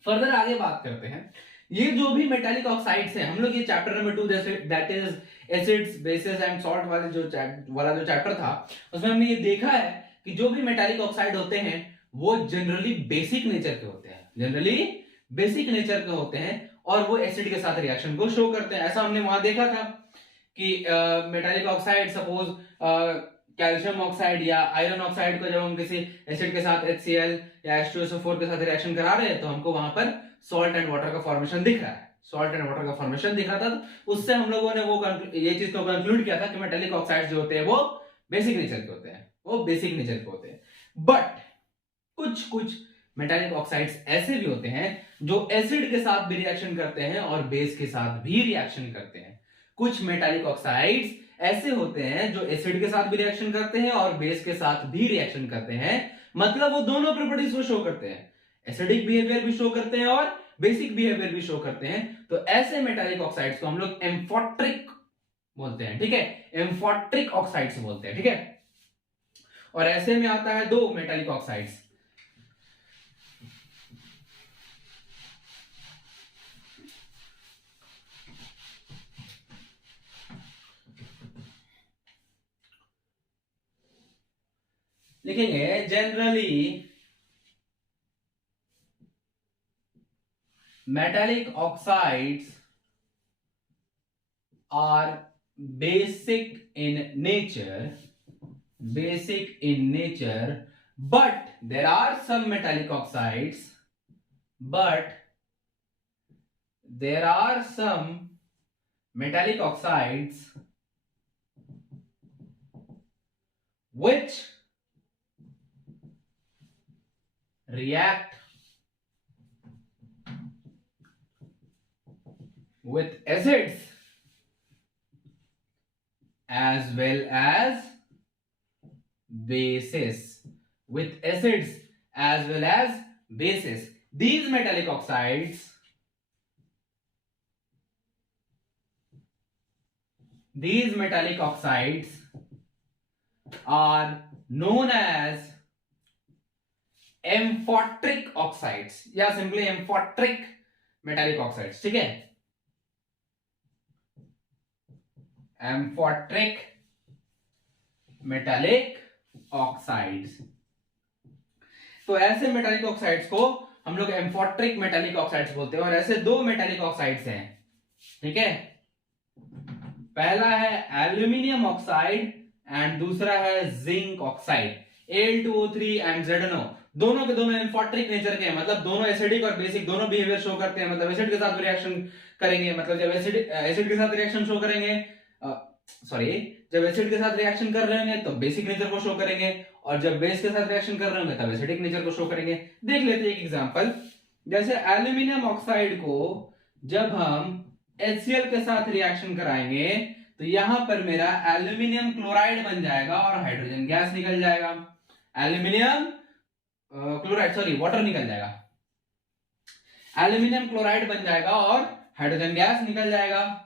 फर्दर आगे बात करते हैं। ये जो भी मेटालिक ऑक्साइड्स हैं, हम लोग ये chapter number 2 that is acids bases and salt वाला जो चैप्टर था, उसमें हमने ये देखा है कि जो भी मेटालिक ऑक्साइड होते हैं वो जनरली बेसिक नेचर के होते हैं, और वो एसिड के साथ रिएक्शन को शो करते हैं। ऐसा हमने वहां देखा था कि metallic oxide suppose calcium oxide या आयरन ऑक्साइड को जब हम किसी एसिड के साथ HCl या H2SO4 के साथ रिएक्शन करा रहे हैं तो हमको वहां पर सॉल्ट एंड वाटर का फॉर्मेशन दिख रहा है, सॉल्ट एंड वाटर का फॉर्मेशन दिख रहा था। तो उससे हम लोगों ने वो ये चीज तो कंक्लूड किया था कि मेटालिक ऑक्साइड्स जो होते हैं वो बेसिक नेचर के होते हैं, वो बेसिक नेचर के होते हैं। बट कुछ मेटालिक ऑक्साइड्स ऐसे भी होते हैं जो एसिड के साथ भी रिएक्शन करते हैं और बेस के साथ भी रिएक्शन करते हैं। कुछ मेटालिक ऑक्साइड्स ऐसे होते हैं जो एसिड के साथ भी रिएक्शन करते हैं और बेस के साथ भी रिएक्शन करते हैं, मतलब वो दोनों प्रॉपर्टीज को शो करते हैं, एसिडिक बिहेवियर भी शो करते हैं और बेसिक बिहेवियर भी शो करते हैं। तो ऐसे मेटालिक ऑक्साइड्स को हम लोग एम्फोट्रिक बोलते हैं, ठीक है, एम्फोट्रिक ऑक्साइड्स बोलते हैं, ठीक है। और ऐसे में आता है दो मेटालिक ऑक्साइड्स, लिखेंगे generally metallic oxides are basic in nature, but there are some metallic oxides, which react with acids as well as bases, these metallic oxides are known as amphoteric oxides या simply amphoteric metallic oxides, ठीक है, amphoteric metallic oxides. तो ऐसे metallic oxides को हम लोग amphoteric metallic oxides बोलते हैं। और ऐसे दो मेटालिक ऑक्साइड्स हैं, ठीक है, पहला है एल्यूमिनियम ऑक्साइड एंड दूसरा है zinc oxide, Al2O3 and ZnO। दोनों के दोनों एम्फोट्रिक नेचर के हैं, मतलब दोनों एसिडिक और बेसिक दोनों बिहेवियर शो करते हैं, मतलब एसिड के साथ रिएक्शन करेंगे, मतलब जब एसिड के साथ रिएक्शन शो करेंगे, जब एसिड के साथ रिएक्शन कर रहे होंगे तो बेसिक नेचर को शो करेंगे, और जब बेस के साथ रिएक्शन कर रहे होंगे तब एसिडिक नेचर को शो करेंगे। देख लेते हैं एक एग्जांपल, जैसे एल्यूमिनियम ऑक्साइड को जब हम HCl के साथ रिएक्शन कराएंगे तो यहां पर मेरा एल्यूमिनियम क्लोराइड बन जाएगा और हाइड्रोजन गैस निकल जाएगा, एल्यूमिनियम क्लोराइड वाटर निकल जाएगा, एल्यूमिनियम क्लोराइड बन जाएगा और हाइड्रोजन गैस निकल जाएगा।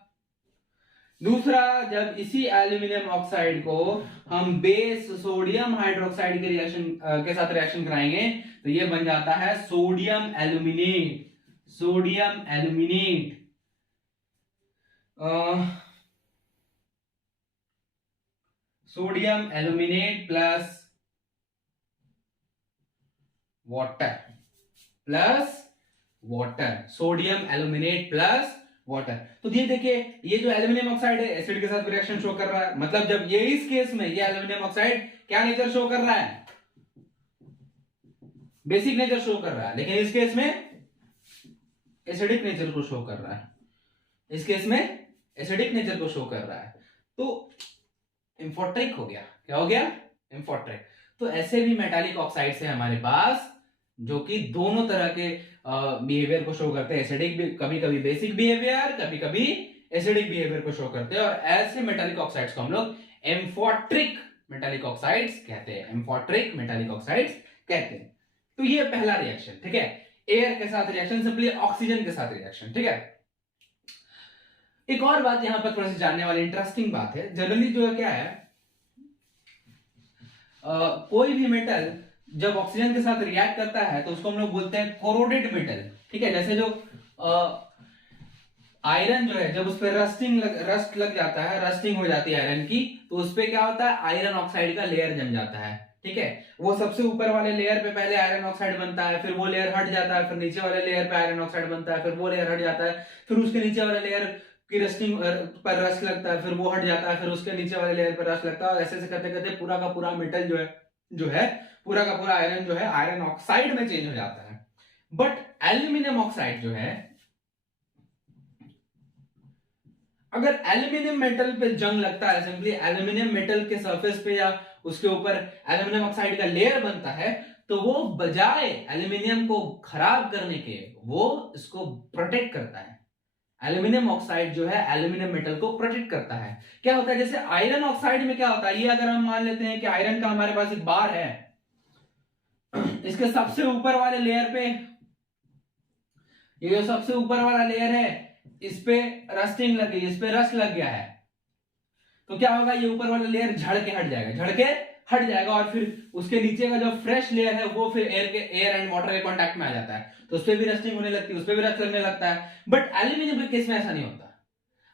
दूसरा, जब इसी एल्यूमिनियम ऑक्साइड को हम बेस सोडियम हाइड्रोक्साइड के रिएक्शन के साथ रिएक्शन कराएंगे तो ये बन जाता है sodium aluminate, sodium aluminate plus water, sodium aluminate plus water. तो ये देखिए, ये जो एल्यूमिनियम ऑक्साइड है एसिड के साथ रिएक्शन शो कर रहा है, मतलब जब ये इस केस में ये एल्यूमिनियम ऑक्साइड क्या नेचर शो कर रहा है, बेसिक नेचर शो कर रहा है, लेकिन इस केस में एसिडिक नेचर को शो कर रहा है, इस केस में एसिडिक नेचर को शो कर रहा है, तो एम्फोट्रिक हो गया। क्या हो गया? एम्फोट्रिक। तो ऐसे भी मेटालिक ऑक्साइड्स है हमारे पास जो कि दोनों तरह के बिहेवियर को शो करते हैं, एसिडिक, कभी कभी बेसिक बिहेवियर, कभी कभी एसिडिक बिहेवियर को शो करते हैं, और ऐसे मेटालिक ऑक्साइड्स को हम लोग एम्फोट्रिक मेटालिक ऑक्साइड्स कहते हैं, एम्फोट्रिक मेटालिक ऑक्साइड्स कहते हैं। तो ये पहला रिएक्शन, ठीक है, एयर के साथ रिएक्शन, सिंपली ऑक्सीजन के साथ रिएक्शन, ठीक है। एक और बात यहां पर थोड़ी सी जानने वाली इंटरेस्टिंग बात है, जनरली जो है क्या है, कोई भी मेटल जब ऑक्सीजन के साथ रिएक्ट करता है तो उसको हम लोग बोलते हैं कोरोडेड मेटल, ठीक है। जैसे जो आयरन जो है, जब उस पर रस्ट लग जाता है, रस्टिंग हो जाती है आयरन की, तो उस पर क्या होता है, आयरन ऑक्साइड का लेयर जम जाता है, ठीक है। वो सबसे ऊपर वाले लेयर पे पहले आयरन ऑक्साइड बनता है, फिर वो लेयर हट जाता है, फिर नीचे वाले लेयर पे आयरन ऑक्साइड बनता है, फिर वो लेयर हट जाता है, फिर उसके नीचे वाले लेयर कि रस्टिंग पर रस्ट लगता है, फिर वो हट जाता है, फिर उसके नीचे वाले लेयर पर रस्ट लगता है, और ऐसे ऐसे करते करते पूरा का पूरा मेटल जो है पूरा का पूरा आयरन जो है आयरन ऑक्साइड में चेंज हो जाता है। बट एल्यूमिनियम ऑक्साइड जो है, अगर एल्यूमिनियम मेटल पे जंग लगता है, सिंपली एल्यूमिनियम मेटल के सरफेस पे या उसके ऊपर एल्यूमिनियम ऑक्साइड का लेयर बनता है, तो वो बजाय एल्यूमिनियम को खराब करने के वो इसको प्रोटेक्ट करता है। एल्यूमिनियम ऑक्साइड जो है एल्यूमिनियम मेटल को प्रोटेक्ट करता है। क्या होता है, जैसे आयरन ऑक्साइड में क्या होता है, ये अगर हम मान लेते हैं कि आयरन का हमारे पास एक बार है, इसके सबसे ऊपर वाले लेयर पे, ये जो सबसे ऊपर वाला लेयर है, इस पे रस्टिंग लग गई, इस पे रस्ट लग गया है, तो क्या होगा, ये ऊपर वाला लेयर झड़ के हट जाएगा, और फिर उसके नीचे का जो फ्रेश लेयर है वो फिर एयर एंड वाटर के कांटेक्ट में आ जाता है, तो उस पे भी रस्टिंग होने लगती है, उस पे भी रस्ट लगने लगता है। बट एल्यूमिनियम के केस में ऐसा नहीं होता।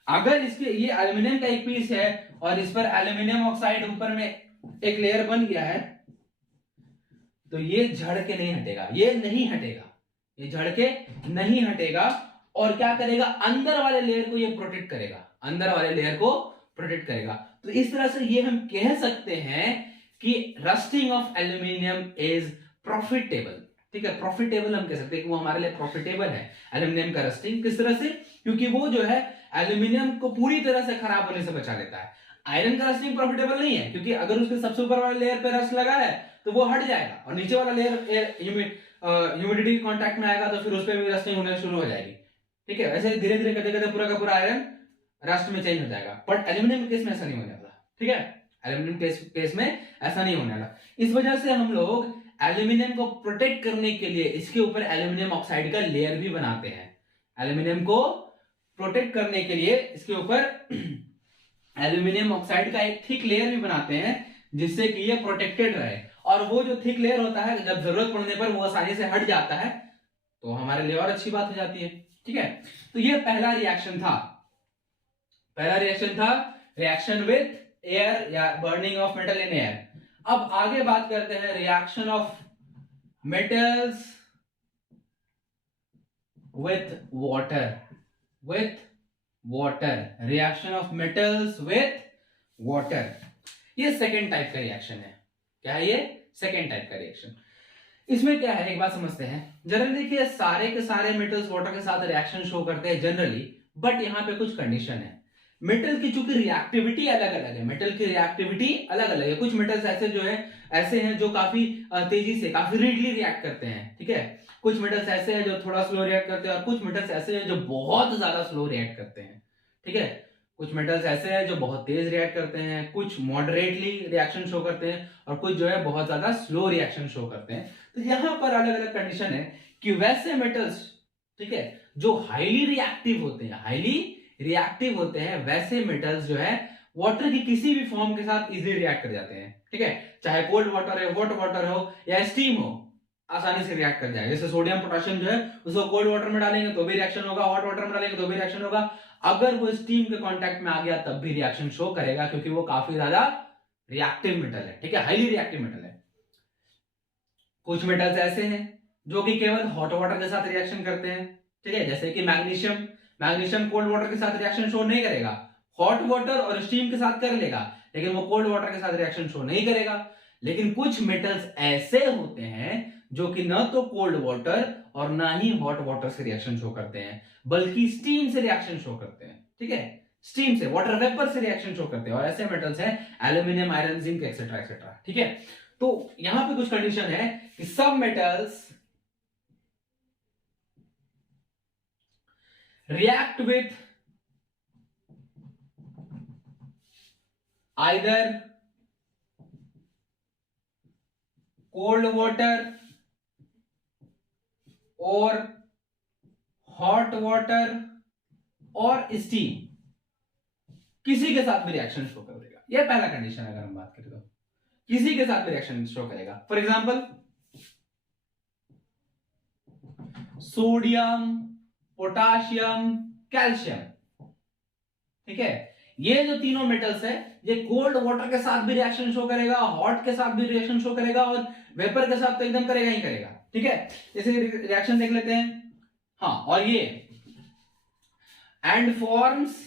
अगर इसके ये एल्यूमिनियम का एक पीस है और इस पर एल्यूमिनियम ऑक्साइड ऊपर में एक लेयर बन गया है, तो ये झड़ के नहीं हटेगा, ये झड़ के नहीं हटेगा, और क्या करेगा, अंदर वाले लेयर को ये प्रोटेक्ट करेगा, तो इस तरह से ये हम कह सकते हैं कि rusting of aluminium is profitable. ठीक है, प्रॉफिटेबल हम कह सकते हैं कि वो हमारे लिए प्रॉफिटेबल है एल्यूमिनियम का रस्टिंग। किस तरह से, क्योंकि वो जो है एल्यूमिनियम को पूरी तरह से खराब होने से बचा लेता है। आयरन का रस्टिंग प्रॉफिटेबल नहीं है, क्योंकि अगर उसके सबसे ऊपर वाले लेयर पे रस्ट लगा है तो वो हट जाएगा, और नीचे वाला लेयर ह्यूमिडिटी के कांटेक्ट में आएगा, तो फिर उस पर भी रस्टिंग होने शुरू हो जाएगी। ठीक है, ऐसे धीरे धीरे करते करते पूरा का पूरा आयरन रस्ट में चेंज हो जाएगा। बट एल्यूमिनियम केस में ऐसा नहीं होने वाला। ठीक है, एल्यूमिनियम केस में ऐसा नहीं होने वाला। इस वजह से हम लोग एल्यूमिनियम को प्रोटेक्ट करने के लिए इसके ऊपर एल्यूमिनियम ऑक्साइड का लेयर भी बनाते हैं। एल्यूमिनियम को प्रोटेक्ट करने के लिए इसके ऊपर एल्यूमिनियम ऑक्साइड का एक थिक लेयर भी बनाते हैं, जिससे कि ये प्रोटेक्टेड रहे। और वो जो थिक लेयर होता है, जब जरूरत पड़ने पर वो आसानी से हट जाता है, तो हमारे लिए और अच्छी बात हो जाती है। ठीक है, तो ये पहला रिएक्शन था रिएक्शन विथ एयर या burning of metal in air. अब आगे बात करते हैं reaction of metals with water. Reaction of metals with water, ये सेकेंड टाइप का रिएक्शन है। क्या है ये? सेकेंड टाइप का रिएक्शन। इसमें क्या है, एक बात समझते हैं। जनरली देखिए, सारे के सारे मेटल्स वाटर के साथ रिएक्शन शो करते हैं जनरली, बट यहाँ पे कुछ कंडीशन है। मेटल की चूंकि रिएक्टिविटी अलग अलग है, कुछ मेटल्स ऐसे हैं जो काफी तेजी से, काफी रीडली रिएक्ट करते हैं। ठीक है, कुछ मेटल्स ऐसे हैं जो थोड़ा स्लो रिएक्ट करते हैं, और कुछ मेटल्स ऐसे हैं जो बहुत ज्यादा स्लो रिएक्ट करते हैं। ठीक है, कुछ मेटल्स ऐसे हैं जो बहुत तेज रिएक्ट करते हैं, कुछ मॉडरेटली रिएक्शन शो करते हैं, और कुछ जो है बहुत ज्यादा स्लो रिएक्शन शो करते हैं। तो यहां पर अलग अलग कंडीशन है कि वैसे मेटल्स, ठीक है, जो हाईली रिएक्टिव होते हैं, वैसे मेटल्स जो है वाटर की किसी भी फॉर्म के साथ इजीली रिएक्ट कर जाते हैं। ठीक है, चाहे कोल्ड वाटर है, हॉट वाटर हो या स्टीम हो, आसानी से रिएक्ट कर जाएगा। जैसे सोडियम पोटेशियम जो है, उसको कोल्ड वाटर में डालेंगे तो भी रिएक्शन होगा, हॉट वाटर में डालेंगे तो भी रिएक्शन होगा। अगर वो स्टीम के कांटेक्ट में आ गया तब भी रिएक्शन शो करेगा, क्योंकि वो काफी ज्यादा रिएक्टिव मेटल है। ठीक है, हाईली रिएक्टिव मेटल है। कुछ मेटल्स ऐसे हैं जो कि केवल हॉट वाटर के साथ रिएक्शन करते हैं। ठीक है, जैसे कि मैग्नीशियम कोल्ड वाटर के साथ रिएक्शन शो नहीं करेगा, हॉट वाटर और स्टीम के साथ कर लेगा, लेकिन वो कोल्ड वाटर के साथ रिएक्शन शो नहीं करेगा। लेकिन कुछ मेटल्स ऐसे होते हैं जो कि न तो कोल्ड वाटर और ना ही हॉट वाटर से रिएक्शन शो करते हैं, बल्कि स्टीम से रिएक्शन शो करते हैं। ठीक है, स्टीम से, वाटर वेपर से रिएक्शन शो करते हैं, और ऐसे मेटल्स हैं aluminium, iron, zinc etcetera etcetera. ठीक है, तो यहां पे कुछ कंडीशन है कि सब metals react with either cold water or hot water और steam, किसी के साथ भी रिएक्शन शो कर देगा। यह पहला कंडीशन है, अगर हम बात करें तो किसी के साथ भी रिएक्शन शो करेगा। For example sodium, potassium, calcium. ठीक है, ये जो तीनों मेटल्स है, ये कोल्ड वाटर के साथ भी रिएक्शन शो करेगा, हॉट के साथ भी रिएक्शन शो करेगा, और वेपर के साथ तो एकदम करेगा ही करेगा। ठीक है, जैसे रिएक्शन देख लेते हैं। हाँ, और ये and forms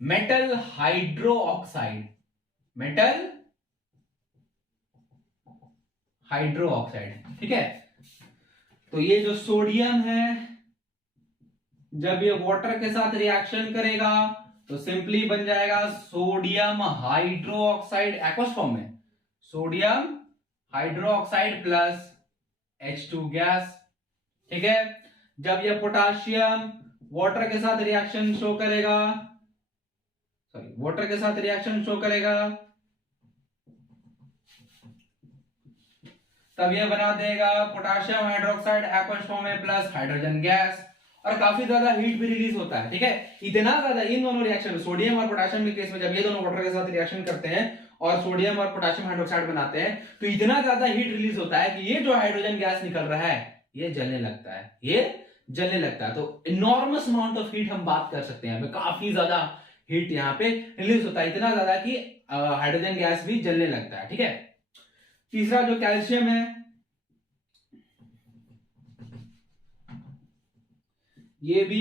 metal hydroxide, metal hydroxide. ठीक है, तो ये जो सोडियम है जब ये वाटर के साथ रिएक्शन करेगा तो सिंपली बन जाएगा सोडियम हाइड्रोक्साइड एक्वस फॉर्म में, sodium hydroxide plus H2 gas. ठीक है, जब ये पोटाशियम वाटर के साथ रिएक्शन शो करेगा, सॉरी वाटर के साथ रिएक्शन शो करेगा तब ये बना देगा पोटाशियम हाइड्रोक्साइड एक्वस फॉर्म में प्लस हाइड्रोजन गैस, और काफी ज्यादा हीट भी रिलीज होता है। ठीक है, इतना ज्यादा इन दोनों रिएक्शन में, सोडियम और पोटाशियम के केस में जब ये दोनों वाटर के साथ रिएक्शन करते हैं और सोडियम और पोटाशियम हाइड्रोक्साइड बनाते हैं तो इतना ज्यादा हीट रिलीज होता है कि ये जो हाइड्रोजन गैस निकल रहा है ये जलने लगता है, ये जलने लगता है। तो इनॉर्मस अमाउंट ऑफ हीट हम बात कर सकते हैं, काफी ज्यादा हीट यहाँ पे रिलीज होता है, इतना ज्यादा कि हाइड्रोजन गैस भी जलने लगता है। ठीक है, तीसरा जो कैल्शियम है ये भी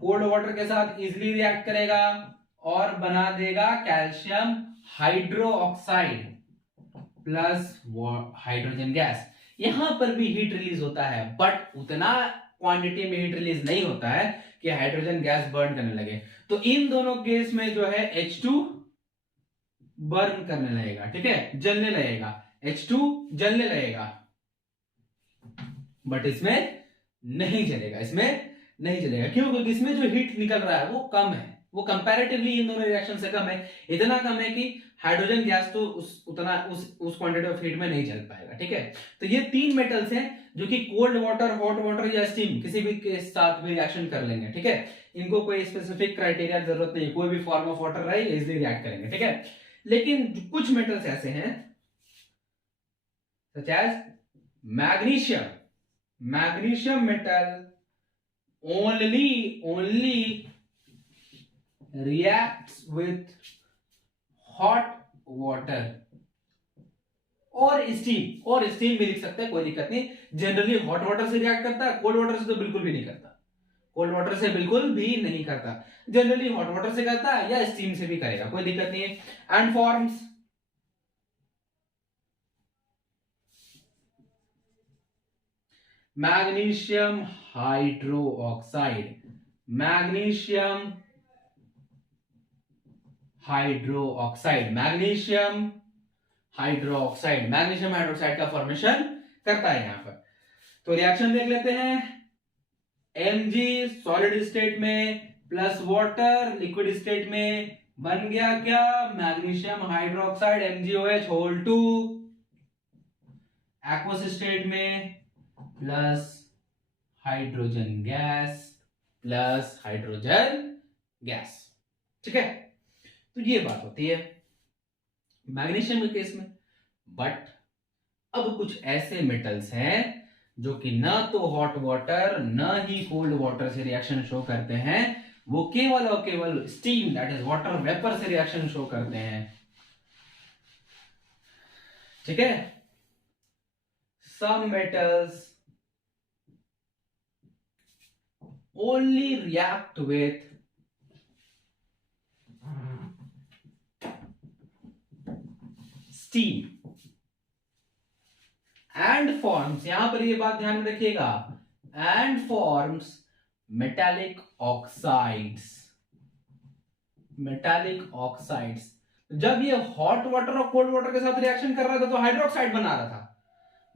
कोल्ड वाटर के साथ इजीली रिएक्ट करेगा और बना देगा calcium hydroxide plus hydrogen gas. यहां पर भी हीट रिलीज होता है बट उतना क्वांटिटी में हीट रिलीज नहीं होता है कि हाइड्रोजन गैस बर्न करने लगे। तो इन दोनों केस में जो है H2 बर्न करने लगेगा, ठीक है, जलने लगेगा, H2 जलने लगेगा, बट इसमें नहीं जलेगा, इसमें नहीं जलेगा। क्यों? क्योंकि इसमें जो हीट निकल रहा है वो कम है, वो कंपैरेटिवली इन दोनों रिएक्शन से कम है, इतना कम है कि हाइड्रोजन गैस तो उस क्वांटिटी ऑफ हीट में नहीं जल पाएगा। ठीक है, तो ये तीन मेटल्स हैं जो कि कोल्ड वाटर, हॉट वाटर या स्टीम किसी भी के साथ भी रिएक्शन कर लेंगे। ठीक है, इनको कोई स्पेसिफिक क्राइटेरिया जरूरत नहीं, कोई भी फॉर्म ऑफ वाटर रहे इजीली रिएक्ट करेंगे। ठीक है, लेकिन कुछ मेटल्स ऐसे हैं such as magnesium, magnesium metal only reacts with hot water और स्टीम भी लिख सकते हैं, कोई दिक्कत नहीं। जनरली हॉट वाटर से रिएक्ट करता है, कोल्ड वाटर से तो बिल्कुल भी नहीं करता, कोल्ड वाटर से बिल्कुल भी नहीं करता, जनरली हॉट वाटर से करता है या स्टीम से भी करेगा, कोई दिक्कत नहीं है। And forms magnesium hydroxide, magnesium hydroxide, magnesium hydroxide, magnesium hydroxide का फॉर्मेशन करता है यहां पर। तो रिएक्शन देख लेते हैं, Mg सॉलिड स्टेट में प्लस वाटर लिक्विड स्टेट में बन गया क्या, magnesium hydroxide MgOH whole 2, aqueous state में plus hydrogen gas plus hydrogen gas. ठीक है, तो ये बात होती है मैग्नीशियम के केस में। बट अब कुछ ऐसे मेटल्स हैं जो कि ना तो हॉट वाटर ना ही कोल्ड वाटर से रिएक्शन शो करते हैं, वो केवल और केवल steam that is water vapour से रिएक्शन शो करते हैं। ठीक है, some metals only react with steam and forms, यहां पर ये बात ध्यान में रखिएगा, and forms metallic oxides, metallic oxides। जब ये हॉट वाटर और कोल्ड वाटर के साथ रिएक्शन कर रहा था तो हाइड्रोक्साइड बना रहा था,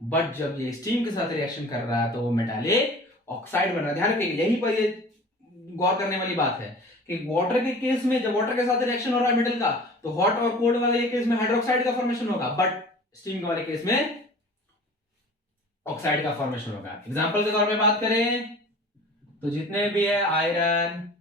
बट जब ये स्टीम के साथ रिएक्शन कर रहा है तो वो मेटालिक ऑक्साइड बन रहा है। ध्यान रखिए, यहीं पर ये गौर करने वाली बात है कि वाटर के केस में जब वाटर के साथ रिएक्शन हो रहा है मेटल का तो हॉट और कोल्ड वाले केस में हाइड्रोक्साइड का फॉर्मेशन होगा, बट स्टीम वाले केस में ऑक्साइड का फॉर्मेशन होगा। एग्जांपल के तौर पे बात करें तो जितने भी है आयरन,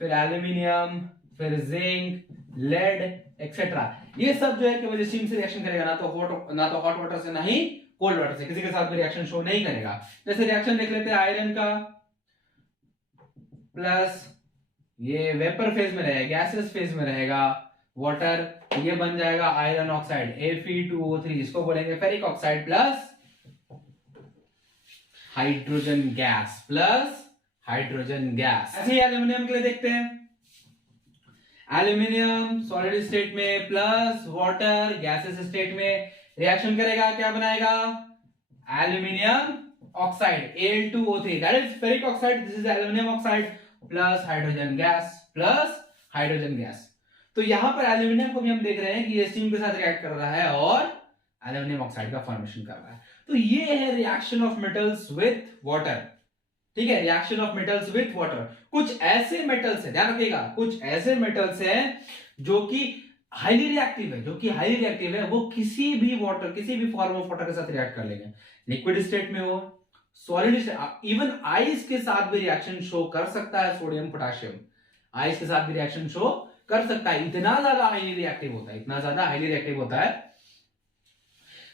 फिर एल्यूमिनियम, फिर जिंक, लेड एक्सेट्रा, ये सब जो है केवल स्टीम से रिएक्शन करेगा, ना तो हॉट वाटर से ना ही कोल्ड वाटर से, किसी के साथ भी रिएक्शन शो नहीं करेगा। जैसे रिएक्शन देख लेते हैं आयरन का, प्लस ये वेपर फेज में रहेगा, गैसेस फेज में रहेगा वाटर, ये बन जाएगा आयरन ऑक्साइड Fe2O3, जिसको बोलेंगे ferric oxide plus hydrogen gas plus hydrogen gas. ऐसे ही एल्यूमिनियम के लिए देखते हैं, एल्यूमिनियम सॉलिड स्टेट में प्लस वाटर गैसेस स्टेट में रिएक्शन करेगा, क्या बनाएगा, aluminium oxide Al2O3, that is ferric oxide, this is aluminium oxide plus hydrogen gas plus hydrogen gas. तो यहां पर एल्यूमिनियम को भी हम देख रहे हैं कि ये स्टीम के साथ रिएक्ट कर रहा है और एल्यूमिनियम ऑक्साइड का फॉर्मेशन कर रहा है। तो ये है reaction of metals with water, ठीक है, reaction of metals with water. कुछ ऐसे मेटल्स है, ध्यान रखिएगा, कुछ ऐसे मेटल्स हैं जो कि हाईली रिएक्टिव है, जो कि हाईली रिएक्टिव है, वो किसी भी वाटर, किसी भी फॉर्म ऑफ वाटर के साथ रिएक्ट कर लेंगे, लिक्विड स्टेट में हो, सॉलिड स्टेट, इवन आइस के साथ भी रिएक्शन शो कर सकता है। सोडियम पोटेशियम आइस के साथ भी रिएक्शन शो कर सकता है, इतना ज्यादा हाईली रिएक्टिव होता है, इतना ज्यादा हाईली रिएक्टिव होता है।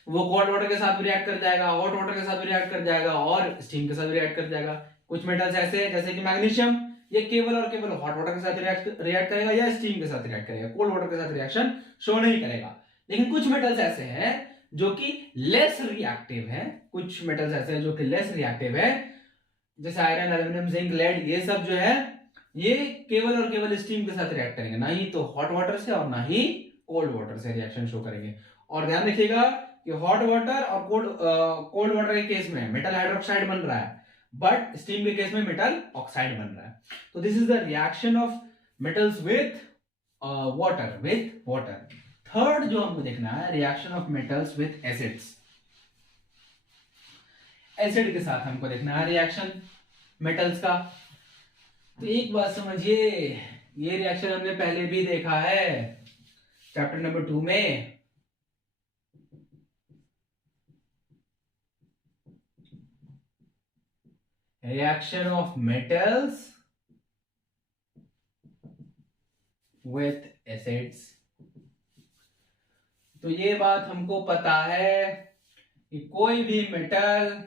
वो कोल्ड वाटर के साथ भी रिएक्ट कर जाएगा, हॉट वाटर के साथ भी रिएक्ट कर जाएगा और स्टीम के साथ भी रिएक्ट कर जाएगा। कुछ मेटल्स ऐसे हैं जैसे कि मैग्नीशियम, ये केवल और केवल हॉट वाटर के साथ रिएक्ट करेगा या स्टीम के साथ रिएक्ट करेगा, कोल्ड वाटर के साथ रिएक्शन शो नहीं करेगा। लेकिन कुछ मेटल्स ऐसे हैं जो कि लेस रिएक्टिव है, कुछ मेटल्स ऐसे हैं जो कि लेस रिएक्टिव है, जैसे आयरन, एल्यूमिनियम, जिंक, लेड, ये सब जो है ये केवल और केवल स्टीम के साथ रिएक्ट करेंगे, ना ही तो हॉट वाटर से और ना ही कोल्ड वाटर से रिएक्शन शो करेंगे। और ध्यान रखिएगा कि हॉट वाटर और कोल्ड वाटर के केस में मेटल हाइड्रोक्साइड बन रहा है, बट स्टीम के केस में मेटल ऑक्साइड बन रहा है। तो this is the reaction of metals with water. Third जो हमको देखना है, reaction of metals with acids. Acid के साथ हमको देखना है रिएक्शन मेटल्स का। तो एक बात समझिए, ये रिएक्शन हमने पहले भी देखा है चैप्टर नंबर 2 में। Reaction of metals with acids. तो ये बात हमको पता है कि कोई भी मेटल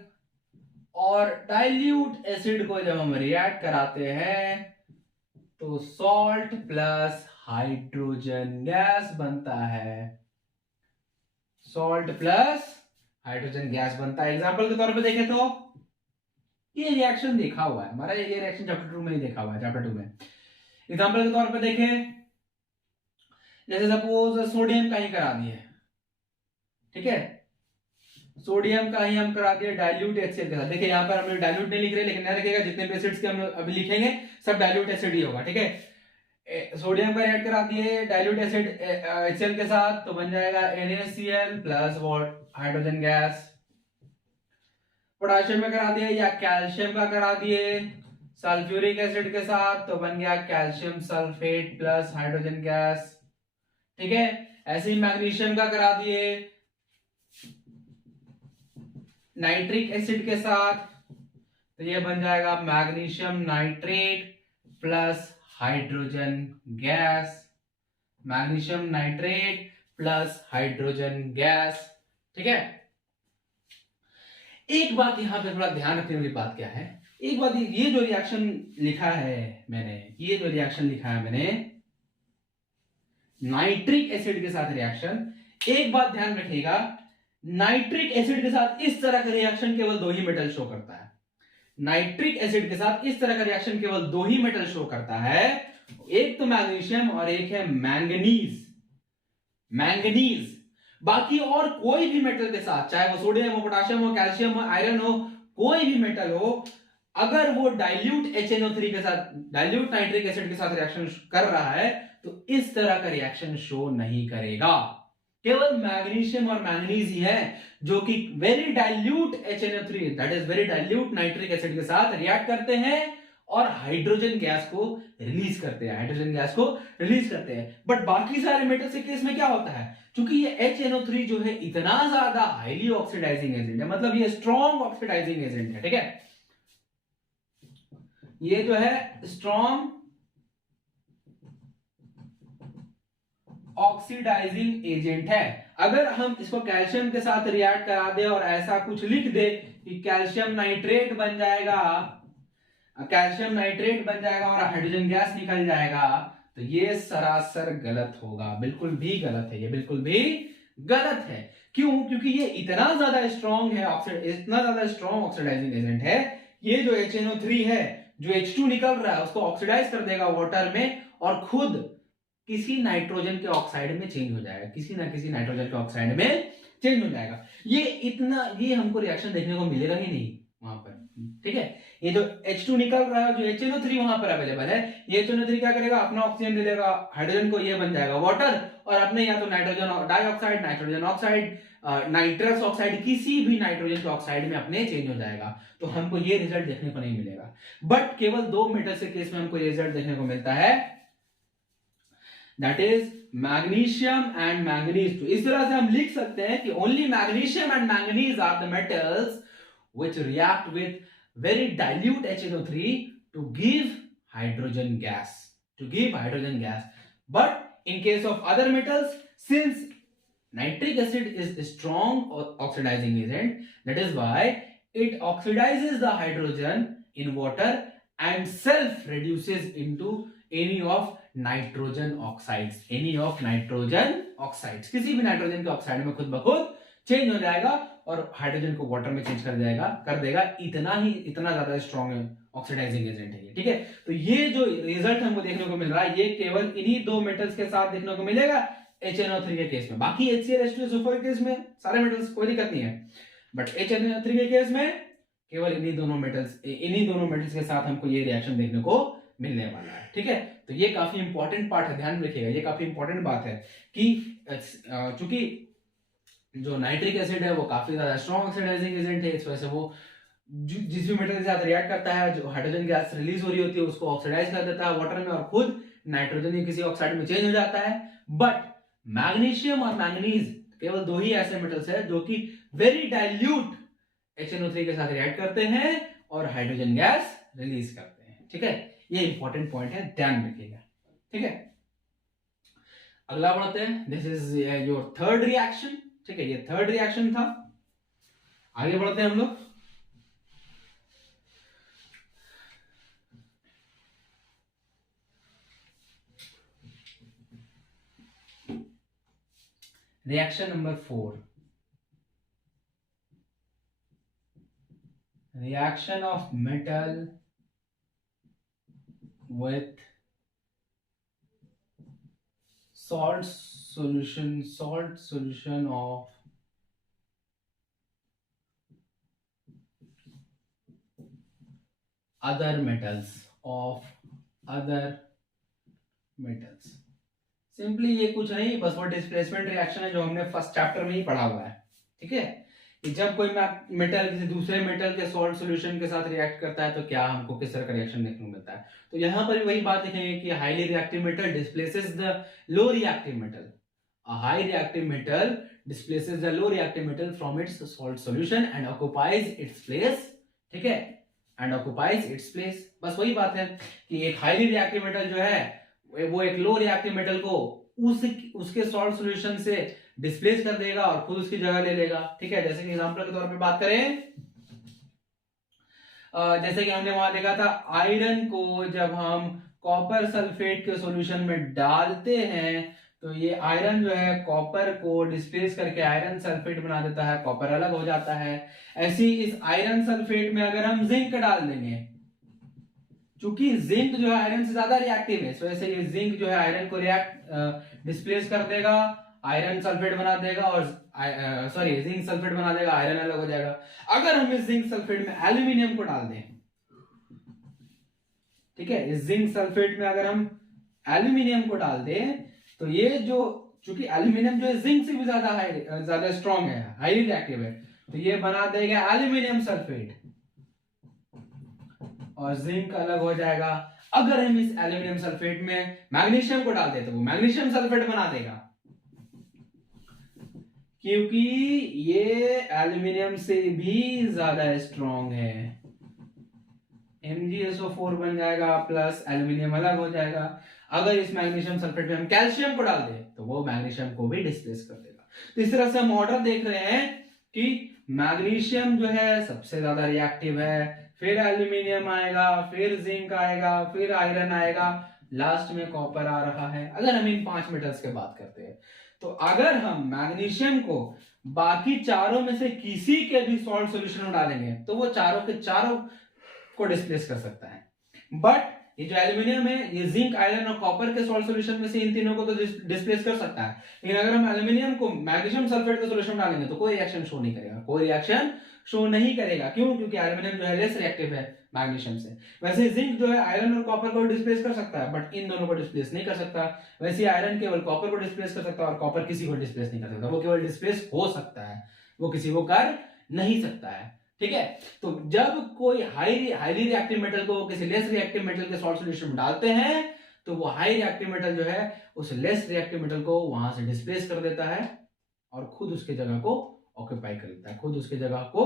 और डाइल्यूट एसिड को जब हम रिएक्ट कराते हैं तो सॉल्ट प्लस हाइड्रोजन गैस बनता है, सॉल्ट प्लस हाइड्रोजन गैस बनता है। एग्जांपल के तौर पे देखें तो ये रिएक्शन देखा हुआ है हमारा, ये रिएक्शन चैप्टर 2 में ही देखा हुआ है, चैप्टर 2 में। एग्जांपल के तौर पे देखें, जैसे सपोज सोडियम का ही करा दिए, ठीक है, सोडियम का ही हम करा दिए डाइल्यूट एसिड के साथ। देखिए यहाँ पर हम डाइल्यूट नहीं लिख रहे, लेकिन ध्यान रखिएगा जितने भी एसिड्स के हम अभी लिखेंगे सब डाइल्यूट एसिड ही होगा, ठीक है। सोडियम का ऐड करा दिए डाइल्यूट एसिड HCl के साथ, तो बन जाएगा NaCl plus hydrogen gas. Potassium में करा दिए या कैल्शियम का करा दिए सल्फ्यूरिक एसिड के साथ, तो बन गया calcium sulphate plus hydrogen gas, ठीक है। ऐसे ही मैग्नीशियम का करा दिए नाइट्रिक एसिड के साथ, तो ये बन जाएगा magnesium nitrate plus hydrogen gas, magnesium nitrate plus hydrogen gas, ठीक है। एक बात यहां पे थोड़ा ध्यान रखने वाली बात क्या है, एक बात, ये जो रिएक्शन लिखा है मैंने, ये जो रिएक्शन लिखा है मैंने नाइट्रिक एसिड के साथ रिएक्शन, एक बात ध्यान रखिएगा, नाइट्रिक एसिड के साथ इस तरह का रिएक्शन केवल 2 ही मेटल शो करता है। नाइट्रिक एसिड के साथ इस तरह का रिएक्शन केवल 2 ही मेटल शो करता है, एक तो मैग्नीशियम और एक है मैंगनीज। मैंगनीज, बाकी और कोई भी मेटल के साथ, चाहे वो सोडियम हो, पोटेशियम हो, कैल्शियम हो, आयरन हो, कोई भी मेटल हो, अगर वो डाइल्यूट HNO3 के साथ, डाइल्यूट नाइट्रिक एसिड के साथ रिएक्शन कर रहा है तो इस तरह का रिएक्शन शो नहीं करेगा। केवल मैग्नीशियम और मैंगनीज ही है जो कि very dilute HNO3 that is very dilute nitric acid के साथ रिएक्ट करते हैं और हाइड्रोजन गैस को रिलीज करते हैं, हाइड्रोजन गैस को रिलीज करते हैं। बट बाकी सारे मेटल्स के केस में क्या होता है, क्योंकि ये HNO3 जो है इतना ज्यादा हाईली ऑक्सीडाइजिंग एजेंट है, मतलब ये स्ट्रॉन्ग ऑक्सीडाइजिंग एजेंट है, ठीक है, ये जो है स्ट्रॉन्ग ऑक्सीडाइजिंग एजेंट है। अगर हम इसको कैल्शियम के साथ रिएक्ट करा दे और ऐसा कुछ लिख दे कि कैल्शियम नाइट्रेट बन जाएगा, कैल्शियम नाइट्रेट बन जाएगा और हाइड्रोजन गैस निकल जाएगा, तो ये सरासर गलत होगा, बिल्कुल भी गलत है, ये बिल्कुल भी गलत है। क्यों? क्योंकि ये इतना ज्यादा स्ट्रॉन्ग है, इतना ज्यादा स्ट्रॉन्ग ऑक्सीडाइजिंग एजेंट है, ये जो HNO3 है, जो H2 निकल रहा है उसको ऑक्सीडाइज कर देगा वाटर में, और खुद किसी नाइट्रोजन के ऑक्साइड में चेंज हो जाएगा, किसी ना किसी नाइट्रोजन के ऑक्साइड में चेंज हो जाएगा। ये हमको रिएक्शन देखने को मिलेगा ही नहीं वहां पर, ठीक है। ये जो H2 निकल रहा है, जो HNO3 वहां पर अवेलेबल है, ये HNO3 क्या करेगा, अपना ऑक्सीजन दे देगा हाइड्रोजन को, ये बन जाएगा वाटर, और अपने या तो nitrogen dioxide, nitrogen oxide, nitrous oxide, किसी भी नाइट्रोजन के ऑक्साइड में अपने चेंज हो जाएगा। तो हमको ये रिजल्ट देखने को नहीं मिलेगा। बट केवल 2 मेटल्स के केस में हमको ये रिजल्ट देखने को मिलता है, that is magnesium and manganese. तो इस तरह से हम लिख सकते हैं कि only magnesium and manganese are the metals which react with very dilute HNO3 to give hydrogen gas, but in case of other metals, since nitric acid is a strong oxidizing agent, that is why it oxidizes the hydrogen in water and self reduces into any of nitrogen oxides, किसी भी nitrogen के oxide में खुद ब खुद change हो जाएगा और हाइड्रोजन को वाटर में चेंज कर देगा। इतना ज्यादा स्ट्रॉन्ग ऑक्सीडाइजिंग एजेंट है ये, ठीक है। तो ये जो रिजल्ट हमको देखने को मिल रहा है, ये केवल इन्हीं 2 मेटल्स के साथ देखने को मिलेगा HNO3 के केस में। बाकी HCl H2SO4 के केस में सारे मेटल्स कोई दिक्कत नहीं है, बट HNO3 के केस में केवल इन्हीं दोनों मेटल्स के साथ हमको ये रिएक्शन देखने को मिलने वाला है, ठीक है। तो ये काफी इंपॉर्टेंट पार्ट है, ध्यान रखिएगा, ये काफी इंपॉर्टेंट बात है कि चूंकि जो नाइट्रिक एसिड है वो काफी ज्यादा स्ट्रॉन्ग ऑक्सीडाइजिंग एजेंट है, इस वजह से वो जिस भी मेटल के साथ रिएक्ट करता है, जो हाइड्रोजन गैस रिलीज हो रही होती है उसको ऑक्सीडाइज कर देता है वाटर में, और खुद नाइट्रोजन किसी ऑक्साइड में चेंज हो जाता है। बट मैग्नीशियम और मैंगनीज केवल 2 ही ऐसे मेटल्स है जो कि वेरी डाइल्यूट HNO3 के साथ रिएक्ट करते हैं और हाइड्रोजन गैस रिलीज करते हैं, ठीक है। ये इंपॉर्टेंट पॉइंट है, ध्यान रखिएगा, ठीक है। अगला बढ़ते हैं, this is your third reaction, ठीक है। ये थर्ड रिएक्शन था। आगे बढ़ते हैं हम लोग। Reaction number 4, reaction of metal with salt solution of other metals, simply ये कुछ नहीं, बस वो डिस्प्लेसमेंट रिएक्शन है जो हमने फर्स्ट चैप्टर में ही पढ़ा हुआ है, ठीक है। कि जब कोई मेटल किसी दूसरे मेटल के सॉल्ट सॉल्यूशन के साथ रिएक्ट करता है तो क्या हमको किस तरह का रिएक्शन देखने को मिलता है। तो यहाँ पर वही बात लिखेंगे कि highly reactive metal displaces the low reactive metal, a high reactive metal displaces the low reactive metal from its salt solution and occupies its place, ठीक है, बस वही बात है कि एक हाईली रिएक्टिव मेटल जो है वो एक लो रिएक्टिव मेटल को उसके सॉल्ट सॉल्यूशन से डिस्प्लेस कर देगा और खुद उसकी जगह ले लेगा, ठीक है। जैसे कि एग्जांपल के तौर पे बात करें, जैसे कि हमने वहां देखा था आयरन को जब हम कॉपर सल्फेट के सॉल्यूशन में डालते हैं तो ये आयरन जो है कॉपर को डिस्प्लेस करके आयरन सल्फेट बना देता है, कॉपर अलग हो जाता है। ऐसी इस आयरन सल्फेट में अगर हम जिंक डाल देंगे, चूंकि जिंक जो है आयरन से ज्यादा रिएक्टिव है, इस वजह से ये जिंक जो है आयरन को डिस्प्लेस कर देगा, आयरन सल्फेट बना देगा, और जिंक सल्फेट बना देगा, आयरन अलग हो जाएगा। अगर हम इस जिंक सल्फेट में एल्यूमिनियम को डाल दें, ठीक है, इस जिंक सल्फेट में अगर हम एल्यूमिनियम को डाल दें तो ये जो चूंकि एल्यूमिनियम जो है जिंक से भी ज्यादा स्ट्रॉन्ग है, हाईली रिएक्टिव है, तो ये बना देगा एल्यूमिनियम सल्फेट और जिंक अलग हो जाएगा। अगर हम इस एल्यूमिनियम सल्फेट में मैग्नीशियम को डाल दें तो वो मैग्नीशियम सल्फेट बना देगा, क्योंकि ये एल्यूमिनियम से भी ज्यादा स्ट्रॉन्ग है। MgSO4 बन जाएगा प्लस एल्यूमिनियम अलग हो जाएगा। अगर इस मैग्नीशियम सल्फेट में हम कैल्शियम को डाल दें तो वो मैग्नीशियम को भी डिस्प्लेस कर देगा। तो इस तरह से हम ऑर्डर देख रहे हैं कि मैग्नीशियम जो है सबसे ज्यादा रिएक्टिव है, फिर एल्यूमिनियम आएगा, फिर जिंक आएगा, फिर आयरन आएगा, लास्ट में कॉपर आ रहा है। अगर हम इन 5 मेटल्स की बात करते हैं तो अगर हम मैग्नीशियम को बाकी चारों में से किसी के भी सॉल्ट सॉल्यूशन में डालेंगे तो वो चारों के चारों को डिस्प्लेस कर सकता है। बट ये जो एल्यूमिनियम है ये जिंक, आयरन और कॉपर के सॉल्ट सॉल्यूशन में से इन तीनों को तो डिस्प्लेस कर सकता है, लेकिन अगर हम एल्यूमिनियम को मैग्नीशियम सल्फेट के सॉल्यूशन में डालेंगे तो कोई रिएक्शन शो नहीं करेगा, कोई रिएक्शन शो नहीं करेगा। क्यों? क्योंकि एल्यूमिनियम जो है लेस रिएक्टिव है मैग्नीशियम से। वैसे जिंक जो है आयरन और कॉपर को डिस्प्लेस कर सकता है, बट इन दोनों को डिस्प्लेस नहीं कर सकता। वैसे आयरन केवल कॉपर को डिस्प्लेस कर सकता है और कॉपर किसी को डिस्प्लेस नहीं कर सकता, वो केवल डिस्प्लेस हो सकता है, वो किसी को कर नहीं सकता है। ठीक है, तो जब कोई हाईली रिएक्टिव मेटल को किसी लेस रिएक्टिव मेटल के सॉल्ट सॉल्यूशन में डालते हैं तो वो हाई रिएक्टिव मेटल जो है उस लेस रिएक्टिव मेटल को वहां से डिस्प्लेस कर देता है और खुद उसके जगह को ऑक्यूपाई कर लेता है, खुद उसके जगह को